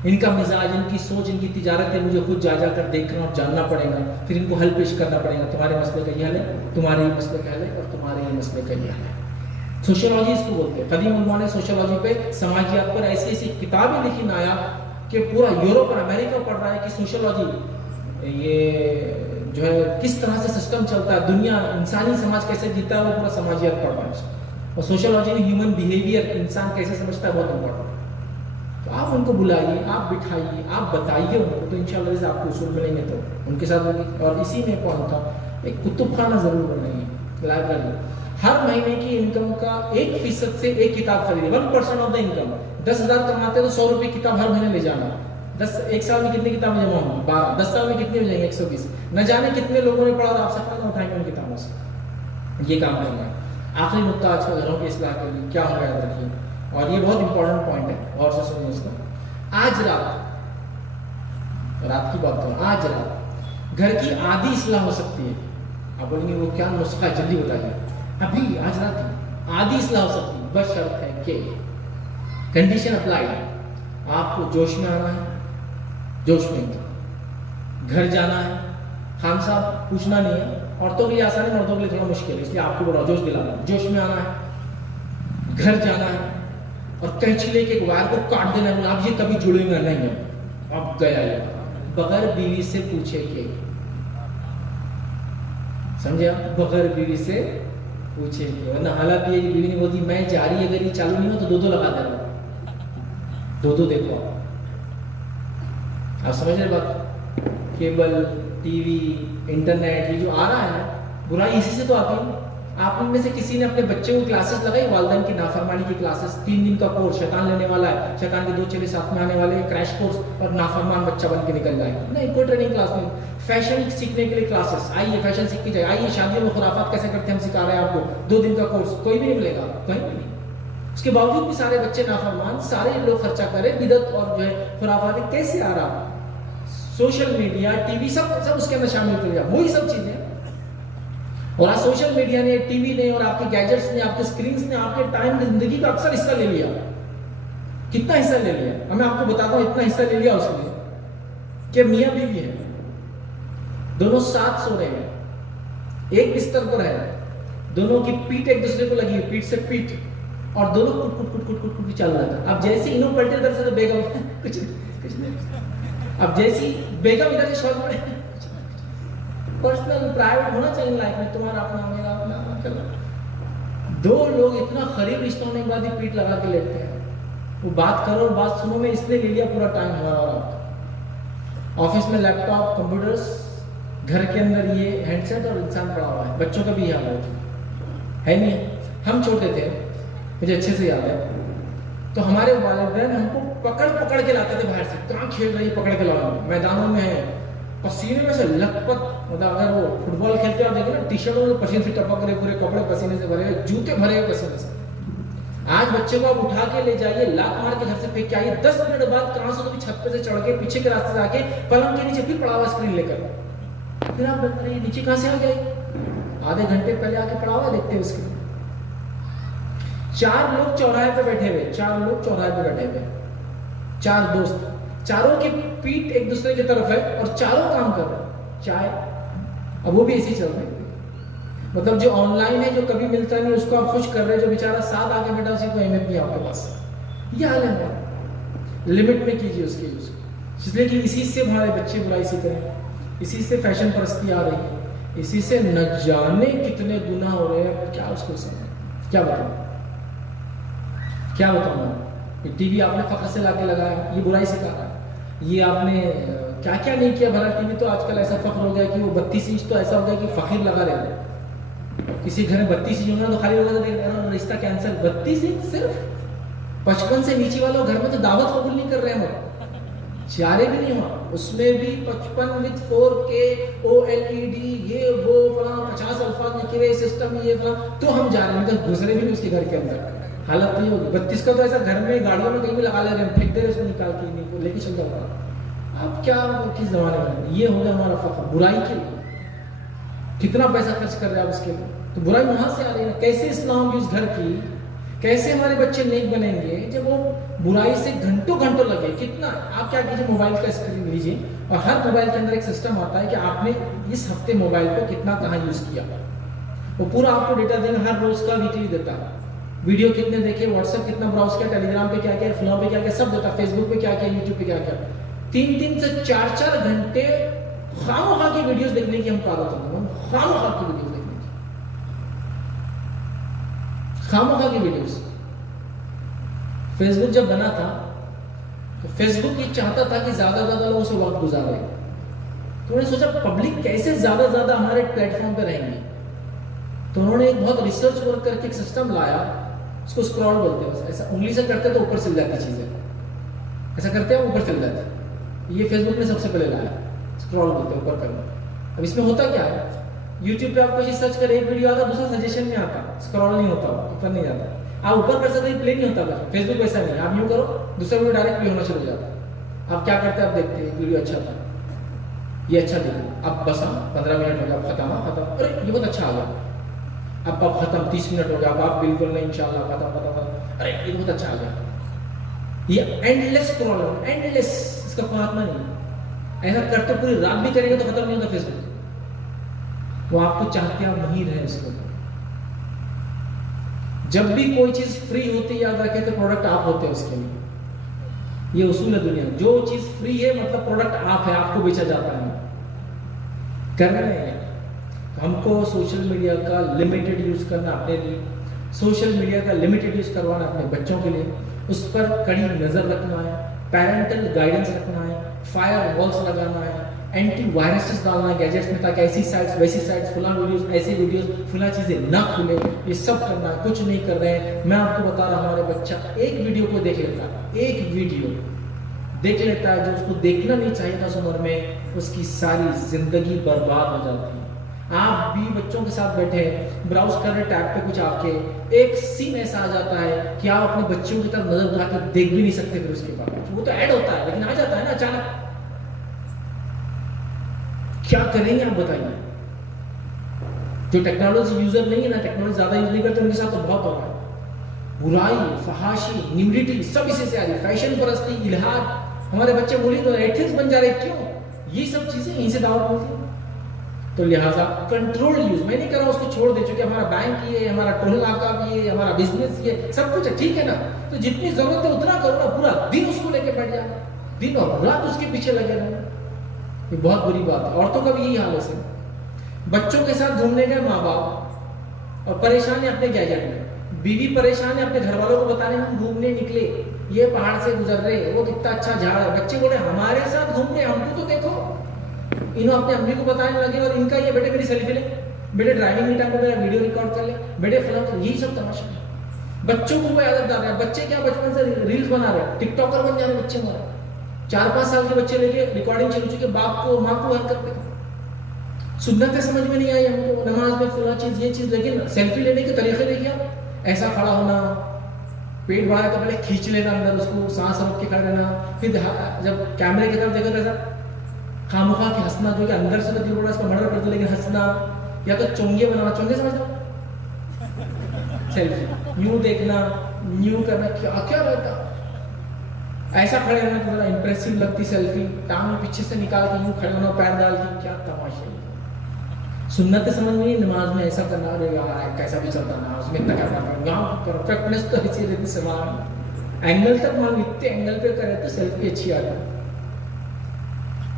ان کا مزاج, ان کی سوچ, ان کی تجارت ہے, مجھے خود جا کر دیکھنا اور جاننا پڑے گا, پھر ان کو حل پیش کرنا پڑے گا. تمہارے مسئلے کا یہ حل ہے, تمہارے یہ مسئلے کا حل ہے, اور تمہارے یہ مسئلے کا یہ حل ہے. سوشیولوجی اس کو بولتے ہیں. قدیم علماء نے سوشیولوجی پہ, سماجیات پر ایسی ایسی کتابیں لکھی نایا کہ پورا یورپ اور امریکہ پڑھ رہا ہے کہ سوشیولوجی یہ جو ہے کس طرح سے سسٹم چلتا ہے, دنیا انسانی سماج کیسے جیتا ہے, وہ پورا سماجیات پڑھ رہا ہے. اور سوشیولوجی میں ہیومن بیہیویئر, انسان کیسے سمجھتا ہے, بہت امپورٹنٹ. تو آپ ان کو بلائیے, آپ بٹھائیے, آپ بتائیے ان کو, تو انشاءاللہ سے آپ کو اصول ملیں گے تو ان کے ساتھ. اور اسی میں پوائنٹ تھا, ایک کتب خانہ ضرور بنائیے, لائبریری. ہر مہینے کی انکم کا 1% سے ایک کتاب خریدیے, 1% آف دا انکم. 10,000 کماتے تو 100 روپئے کتاب ہر مہینے لے جانا. ایک سال میں کتنی کتابیں جمع ہوں گی؟ 12. 10 سال میں کتنے ہو جائیں گے؟ 120. نہ جانے کتنے لوگوں نے پڑھا, اور آپ سے فائدہ اٹھائیں گے ان کتابوں سے. یہ کام کرنا ہے. آخری نقطہ آج کا گھروں کی اصلاح کے لیے کیا ہوگا, یاد رکھیے, اور یہ بہت امپورٹنٹ پوائنٹ ہے, غور سے سنیے اس کو. آج رات کی بات کروں, آج رات گھر کی آدھی اصلاح ہو سکتی ہے. آپ بولیں گے وہ کیا نسخہ ہے, جلدی بتائیے. ابھی آج رات کی آدھی اصلاح ہو سکتی ہے, بس شرط ہے کہ کنڈیشن اپلائی, آپ کو جوش میں آنا ہے, جوش میں گھر جانا ہے. خان صاحب پوچھنا نہیں ہے, عورتوں کے لیے آسان ہے, مردوں کے لیے تھوڑا مشکل ہے, اس لیے آپ کو بڑا جوش دلانا ہے. جوش میں آنا ہے, گھر جانا ہے, اور کینچی لے کے ایک وائر کو کاٹ دینا ہے. آپ یہ کبھی جڑیں گا نہیں ہے, اب گیا یہ, بغیر بیوی سے پوچھے کہ, سمجھے آپ, بغیر بیوی سے پوچھے کہ. ورنہ حالات یہ بیوی نے بولتی میں جا رہی, اگر یہ چالو نہیں ہو تو 2 لگا دے رہا, 2 دیکھو آپ سمجھ رہے بات. کیبل, ٹی وی, انٹرنیٹ, یہ جو آ رہا ہے نا, برائی اسی سے تو آتی ہے. آپ ان میں سے کسی نے اپنے بچے کو کلاسز لگائی والدین کی نافرمانی کی کلاسز، 3 دن کا کورس، شیطان لینے والا ہے، شیطان کے 2 چیلے ساتھ میں آنے والے ہیں، کریش کورس، اور نافرمان بچہ بن کے نکل جائے گا؟ نہیں، کوئی ٹریننگ کلاس نہیں. فیشن سیکھنے کے لیے کلاسز، آئیے فیشن سیکھ کے جائے، آئیے شادیوں میں خرافات کیسے کرتے ہیں ہم سکھا رہے ہیں آپ کو، 2 دن کا کورس، کوئی بھی نہیں ملے گا کہیں بھی نہیں. اس کے باوجود بھی سارے بچے نافرمان، سارے لوگ خرچہ کرے، بدعت اور جو ہے خرافات کیسے آ رہا؟ سوشل میڈیا، ٹی وی، سب اس کے اندر شامل کر لیا، وہی سب چیزیں. اور آج سوشل میڈیا نے، ٹی وی نے اور آپ کے گیجٹس نے، آپ کے اسکرینس نے آپ کے ٹائم زندگی کا اکثر حصہ لے لیا. کتنا حصہ لے لیا؟ میں آپ کو بتاتا ہوں، اتنا حصہ لے لیا اس نے کہ میاں بیوی ہے، دونوں ساتھ سو رہے ہیں، ایک بستر پر ہے، دونوں کی پیٹ ایک دوسرے کو لگی ہے، پیٹ سے پیٹ، اور دونوں کٹ چل رہا تھا. اب جیسے انہوں پلٹے ادھر سے تو بیگم کچھ نہیں. اب جیسی بیگم ادھر سے شوہر پڑے، پرسنل پرائیویٹ ہونا چاہیے لائف میں، تمہارا اپنا میرا اپنا کرنا. 2 لوگ اتنا قریب رشتہ ہونے کے بعد ہی پیٹ لگا کے لیٹتے ہیں. وہ بات کرو اور بات سنو میں اس لیے لے لیا پورا ٹائم ہمارا اور آپ کا. آفس میں لیپ ٹاپ، کمپیوٹرز، گھر کے اندر یہ ہینڈ سیٹ، اور انسان پڑا ہوا ہے. بچوں کا بھی حال ہے نہیں. ہم چھوٹے تھے، مجھے اچھے سے یاد ہے، تو ہمارے والدین ہم کو پکڑ کے لاتے تھے باہر سے. کہاں کھیل رہی، پکڑ کے لاؤ، میدانوں میں ہے، پسینے میں سے لت پت. مطلب اگر وہ فٹ بال کھیلتے ہیں آپ دیکھیں نا، ٹی شرٹوں میں پسینے سے ٹپک رہے، پورے کپڑے پسینے سے بھرے ہوئے، جوتے بھرے ہوئے پسینے سے. آج بچے کو آپ اٹھا کے لے جائیے، لات مار کے گھر سے پھینک کے آئیے، 10 منٹ بعد کہاں سے تو چھت پہ سے چڑھ کے پیچھے کے راستے سے آ کے پلنگ کے نیچے پھر پڑا ہوا اسکرین لے کر. پھر آپ بتا رہے نیچے کہاں سے آ گئے؟ آدھے گھنٹے پہلے آ کے پڑا ہوا دیکھتے ہیں اسکرین. 4 لوگ چوراہے پہ بیٹھے ہوئے، 4 لوگ چوراہے پہ بیٹھے ہوئے، 4 دوست، چاروں کی پیٹ ایک دوسرے کی طرف ہے اور چاروں کام کر رہے ہیں. چائے، اب وہ بھی ایسی چل رہی ہے. مطلب جو آن لائن ہے، جو کبھی ملتا نہیں، اس کو آپ خوش کر رہے ہیں، جو بیچارہ ساتھ آ کے بیٹھا اسی کو اہمیت نہیں آپ کے پاس. یہ حال ہے. لمٹ میں کیجیے اس کے یوز، اس لیے کہ اسی سے ہمارے بچے برائی سیکھ رہے ہیں، اسی سے فیشن پرستی آ رہی ہے، اسی سے نہ جانے کتنے گناہ ہو رہے ہیں. کیا اس کو سمجھ، کیا بتاؤں؟ یہ ٹی وی آپ نے فخر سے لا کے لگایا، یہ برائی سکھا رہا ہے. یہ آپ نے کیا نہیں کیا بھلا. ٹی وی تو آج کل ایسا فخر ہو گیا کہ وہ 32 انچ تو ایسا ہو گیا کہ فقیر لگا رہے ہیں. کسی گھر میں 32 انچ ہونا تو خالی ہوگا تو رشتہ کینسل. 32 انچ صرف 55 سے نیچے والوں گھر میں تو دعوت قبول نہیں کر رہے ہیں، وہ چارے بھی نہیں ہوا. اس میں بھی 55 with 4K OLED یہ وہ فلاں 50 الفاظ لکھے ہوئے سسٹم یہ فلاں، تو ہم جا رہے ہیں تو گزرے بھی نہیں اس کے گھر کے اندر. حالت نہیں ہوگی. 32 کا تو ایسا گھر میں گاڑیوں میں کہیں بھی لگا لے رہے ہیں، پھینک دے رہے اس کو نکال کے نہیں لے کے چل جاتا. اب کیا کس زمانے میں یہ ہو گیا ہمارا فخر برائی کے لیے. کتنا پیسہ خرچ کر رہے ہیں آپ اس کے لیے، تو برائی وہاں سے آ رہی ہے. کیسے اسلام کی اس گھر کی، کیسے ہمارے بچے نیک بنیں گے جب وہ برائی سے گھنٹوں لگے. کتنا آپ کیا کیجیے، موبائل کا اسکرین لیجیے اور ہر موبائل کے اندر ایک سسٹم آتا ہے کہ آپ نے اس ہفتے موبائل کو کتنا کہاں یوز کیا، وہ پورا آپ کو ڈیٹا دینا ہر روز کا ویکلی دیتا ہے. ویڈیو کتنے دیکھے، واٹس ایپ کتنا براؤز کیا، ٹیلی گرام پہ کیا کیا، فلاں پہ کیا کیا، سب دیتا. فیس بک پہ کیا کیا، یوٹیوب پہ کیا کیا. 3 سے 4 گھنٹے خواہ کی ویڈیوز دیکھنے کی ہم کو عادت ہوتی ہے. خواہ کی ویڈیوز دیکھنے کی، خواہ کی ویڈیوز. فیس بک جب بنا تھا تو فیس بک یہ چاہتا تھا کہ زیادہ لوگوں سے وقت گزارے. تو انہوں نے سوچا پبلک کیسے زیادہ ہمارے پلیٹ فارم پہ رہیں گے. تو انہوں نے ایک بہت ریسرچ ورک کر کے ایک سسٹم لایا، اس کو اسکرول بولتے ہیں. ایسا انگلی سے کرتے تو اوپر چل جاتی چیزیں، ایسا کرتے ہیں اوپر چل جاتی. یہ فیس بک نے سب سے پہلے لایا، اسکرول بولتے ہیں اوپر کرنا. اب اس میں ہوتا کیا ہے، یوٹیوب پہ آپ کو سرچ کریں ایک ویڈیو آتا دوسرا سجیشن میں آتا، اسکرول نہیں ہوتا، اوپر نہیں جاتا. آپ اوپر کر سکتے پلے نہیں ہوتا. فیس بک ویسا نہیں، آپ یوں کرو دوسرا ویڈیو ڈائریکٹ پلے ہونا شروع ہو جاتا. آپ کیا کرتے ہیں، آپ دیکھتے ہیں ویڈیو اچھا تھا، یہ اچھا دیکھا، اب بس 15 منٹ ہو گیا، اب ختم. ارے یہ بہت اچھا آ گیا، اب ختم. 30 منٹ ہو گیا، اب آپ بالکل نہیں، انشاءاللہ ختم. ارے یہ بہت اچھا آ گیا. یہ اینڈلیس پرابلم، اینڈلیس، اس کا خاتمہ نہیں. ایسا کرتے پوری رات بھی کرے گا تو ختم نہیں ہوتا فیس بک. وہ آپ کو چاہتے ہیں آپ نہیں رہے اس کو. جب بھی کوئی چیز فری ہوتی ہے یاد رکھیں تو پروڈکٹ آپ ہوتے ہیں اس کے لیے. یہ اصول ہے دنیا. جو چیز فری ہے مطلب پروڈکٹ آپ ہے، آپ کو بیچا جاتا ہے. کر رہے ہیں ہم کو سوشل میڈیا کا لمیٹڈ یوز کرنا اپنے لیے، سوشل میڈیا کا لمیٹڈ یوز کروانا اپنے بچوں کے لیے. اس پر کڑی نظر رکھنا ہے، پیرنٹل گائیڈنس رکھنا ہے، فائر والس لگانا ہے. اینٹی وائرسز ڈالنا ہے گیجٹس میں تاکہ ایسی سائٹس ویسی سائٹس فلاں ویڈیوز ایسی ویڈیوز فلاں چیزیں نہ کھلے. یہ سب کرنا ہے, کچھ نہیں کر رہے ہیں. میں آپ کو بتا رہا ہوں ہمارے بچہ ایک ویڈیو کو دیکھ لیتا ہے, ایک ویڈیو دیکھ لیتا ہے جو اس کو دیکھنا نہیں چاہیے تھا اس عمر میں, اس کی ساری زندگی برباد ہو جاتی ہے. آپ بھی بچوں کے ساتھ بیٹھے براؤز کر رہے ٹیب پہ کچھ آپ کے, ایک سین ایسا آ جاتا ہے کہ آپ اپنے بچوں کی طرف نظر اٹھا کے دیکھ بھی نہیں سکتے. پھر اس کے بعد وہ تو ایڈ ہوتا ہے لیکن آ جاتا ہے نا اچانک. کیا کریں گے آپ بتائیے؟ جو ٹیکنالوجی یوزر نہیں ہے نا, ٹیکنالوجی زیادہ یوز نہیں کرتے, ان کے ساتھ تو بہت ہو رہا ہے. برائی, فحاشی, نیوڈیٹی سب اسی سے آ رہی ہے. فیشن پرستی, الہاد, ہمارے بچے بولی تو ایتھیکس بن جا رہے. کیوں؟ یہ سب چیزیں یہیں سے دعوت ملتی ہے. تو لہٰذا کنٹرول یوز, میں نہیں کر رہا اس کو چھوڑ دے, چونکہ ہمارا بینک یہ ہے, ہمارا ٹول علاقہ بھی ہے, ہمارا بزنس یہ سب کچھ ہے, ٹھیک ہے نا. تو جتنی ضرورت ہے اتنا کرو نا, پورا دن اس کو لے کے بیٹھ جائے, دن اور رات اس کے پیچھے لگے رہو. یہ بہت بری بات ہے. عورتوں کا بھی یہی حال ہے. بچوں کے ساتھ گھومنے گئے ماں باپ اور پریشان ہے اپنے گیجٹ میں, بیوی پریشان ہے اپنے گھر والوں کو بتانے ہم گھومنے نکلے, یہ پہاڑ سے گزر رہے, وہ کتنا اچھا جھاڑ ہے. بچے بولے ہمارے ساتھ گھومنے, ہم کو تو دیکھو. انہوں اپنے امی کو بتانے لگے اور ان کا یہ بیٹے میری سیلفی لے, بیٹے ڈرائیونگ کے ٹائم پہ میرا ویڈیو ریکارڈ کر لے, بیٹے فلاں. یہی سب تماشا ہے. بچوں کو وہ عادت ڈال رہے ہیں. بچے کیا بچپن سے ریلز بنا رہے ہیں, ٹک ٹاکر بن جا رہے ہیں بچے ہمارے. 4-5 سال کے بچے لے کے ریکارڈنگ چل چکے, باپ کو ماں کو حرکت پہ. سنت سمجھ میں نہیں آئی ہم کو, نماز میں فلاں چیز یہ چیز, لیکن سیلفی لینے کے طریقے دیکھیے. ایسا کھڑا ہونا, پیٹ بڑھایا تو پہلے کھینچ لینا اندر اس کو, سانس روک کے کھڑا رہنا, پھر جب کیمرے کی طرف دیکھا تو ایسا خامخواہ کے ہنسنا, جو کہ اندر سے تو دل بڑا اس کا مرڈر کرتا, لیکن ہنسنا. یا تو چونگے بنانا, چونگے سمجھتا سیلفی, یوں دیکھنا, یوں کرنا, کیا کیا رہتا. ایسا کھڑے ہونا تو ذرا امپریسو لگتی سیلفی, ٹانگ پیچھے سے نکال کے یوں کھڑے ہونا, پیر ڈال کے, کیا تماشا. سنت سمجھ میں نماز میں ایسا کرنا, ارے یار کیسا بھی چلتا نا, اس میں اتنا کرنا, پرفیکٹنس تو ایسی رہتی. سوال اینگل تک مان, اتنے اینگل پہ کرے تو سیلفی اچھی آ جائے.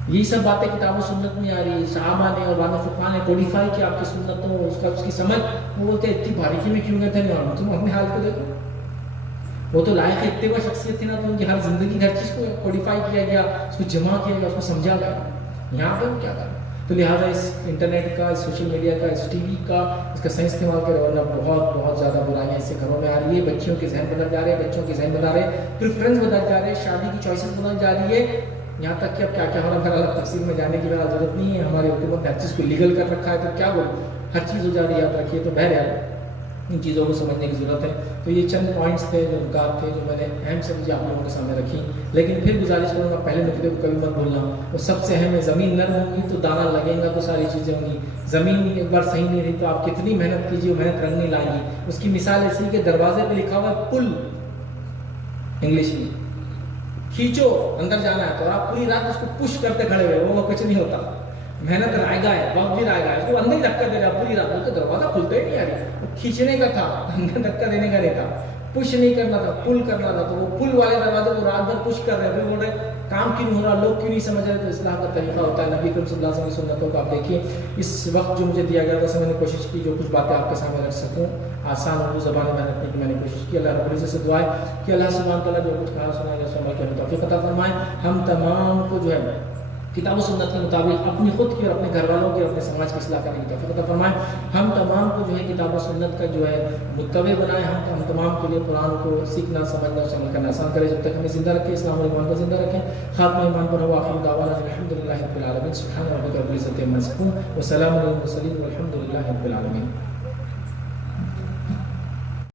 یہی سب باتیں کتاب و سنت میں آ رہی ہے. صحابہ نے اور بعد فقہاء نے کوڈیفائی کیا آپ کی سنتوں, اس کی سمجھ. وہ بولتے اتنی باریکی میں کیوں گئے تھے, نہیں تم اپنے حال کو دیکھو. وہ تو لائق اتباع شخصیت تھی نا, تو ان کی ہر زندگی ہر چیز کو کوڈیفائی کیا گیا, اس کو جمع کیا گیا, اس کو سمجھا گیا. یہاں پہ ہم کیا کریں؟ تو لہٰذا اس انٹرنیٹ کا, اس سوشل میڈیا کا, اس ٹی وی کا, اس کا صحیح استعمال کرے, ورنہ بہت بہت زیادہ برائیاں اس سے گھروں میں آ رہی ہے. بچیوں کے ذہن بدل جا رہے ہیں, بچوں کے ذہن بدل رہے ہیں, پریفرنس بدل جا رہے ہیں, شادی کی چوائسیز بدل جا رہی ہے. یہاں تک کہ اب کیا کیا ہو رہا ہے, الگ تفصیل میں جانے کی ضرورت نہیں ہے. ہماری حکومت نے ہر چیز کو لیگل کر رکھا ہے, تو کیا بولوں, ہر چیز ہو جا رہی ہے. یاد رکھیے, تو بہرحال ان چیزوں کو سمجھنے کی ضرورت ہے. تو یہ چند پوائنٹس تھے, جو نکات تھے, جو میں نے اہم سے مجھے آپ لوگوں کے سامنے رکھی. لیکن پھر گزارش کروں گا, پہلے نقطے کو کبھی مت بھولنا. وہ سب سے اہم ہے, زمین نرم ہوگی تو دانا لگے گا, تو ساری چیزیں ہوں گی. زمین ایک بار صحیح نہیں رہی تو آپ کتنی محنت کیجیے, وہ محنت رنگ نہیں لائیں گی. اس کی مثال ایسی کہ دروازے پہ لکھا ہوا ہے پل, انگلش میں کھینچو اندر جانا ہے, تو آپ پوری رات اس کو پش کرتے کھڑے ہوئے, وہ کچھ نہیں ہوتا. محنت رائے گا ہے, وقت بھی رائے گا ہے, اس کو اندر ہی دھکا دے رہا پوری رات. تو دروازہ کھلتے ہی نہیں آ رہی, کھینچنے کا تھا, اندر دھکا دینے کا نہیں تھا, پش نہیں کرنا تھا, پل کرنا تھا. تو وہ پل والے دروازے کو رات بھر پش کر رہے تھے, بول رہے کام کیوں ہو رہا, لوگ کیوں نہیں سمجھ رہے. تو اصلاح کا طریقہ ہوتا ہے. نبی کریم صلی اللہ علیہ وسلم کی سنتوں کو آپ دیکھیے. اس وقت جو مجھے دیا گیا تھا, میں نے کوشش کی جو کچھ باتیں آپ کے سامنے رکھ سکوں, آسان اردو زبان میں رکھنے کی میں نے کوشش کی. اللہ رب العزت سے دعا ہے کہ اللہ سبحانہ تعالیٰ جو کچھ کہا سنا ہے, عمل کرنے کی توفیق عطا فرمائے. ہم تمام کو جو ہے کتاب و سنت کے مطابق اپنی خود کی اور اپنے گھر والوں کی اور اپنے سماج کی اصلاح کرنے کی توفیق عطا فرمائے. ہم تمام کو جو ہے کتاب و سنت کا جو ہے متبع بنائے. ہم تمام کے لیے قرآن کو سیکھنا, سمجھنا اور عمل کرنا آسان کرے. جب تک ہمیں زندہ رکھے, اسلام اور ایمان کو زندہ رکھیں. خاتمہ ایمان پر ہو. آخر دعوانا الحمدللہ رب العالمین. سبحان ربک رب العزت عما یصفون, وسلام علی المرسلین, والحمدللہ رب العالمین.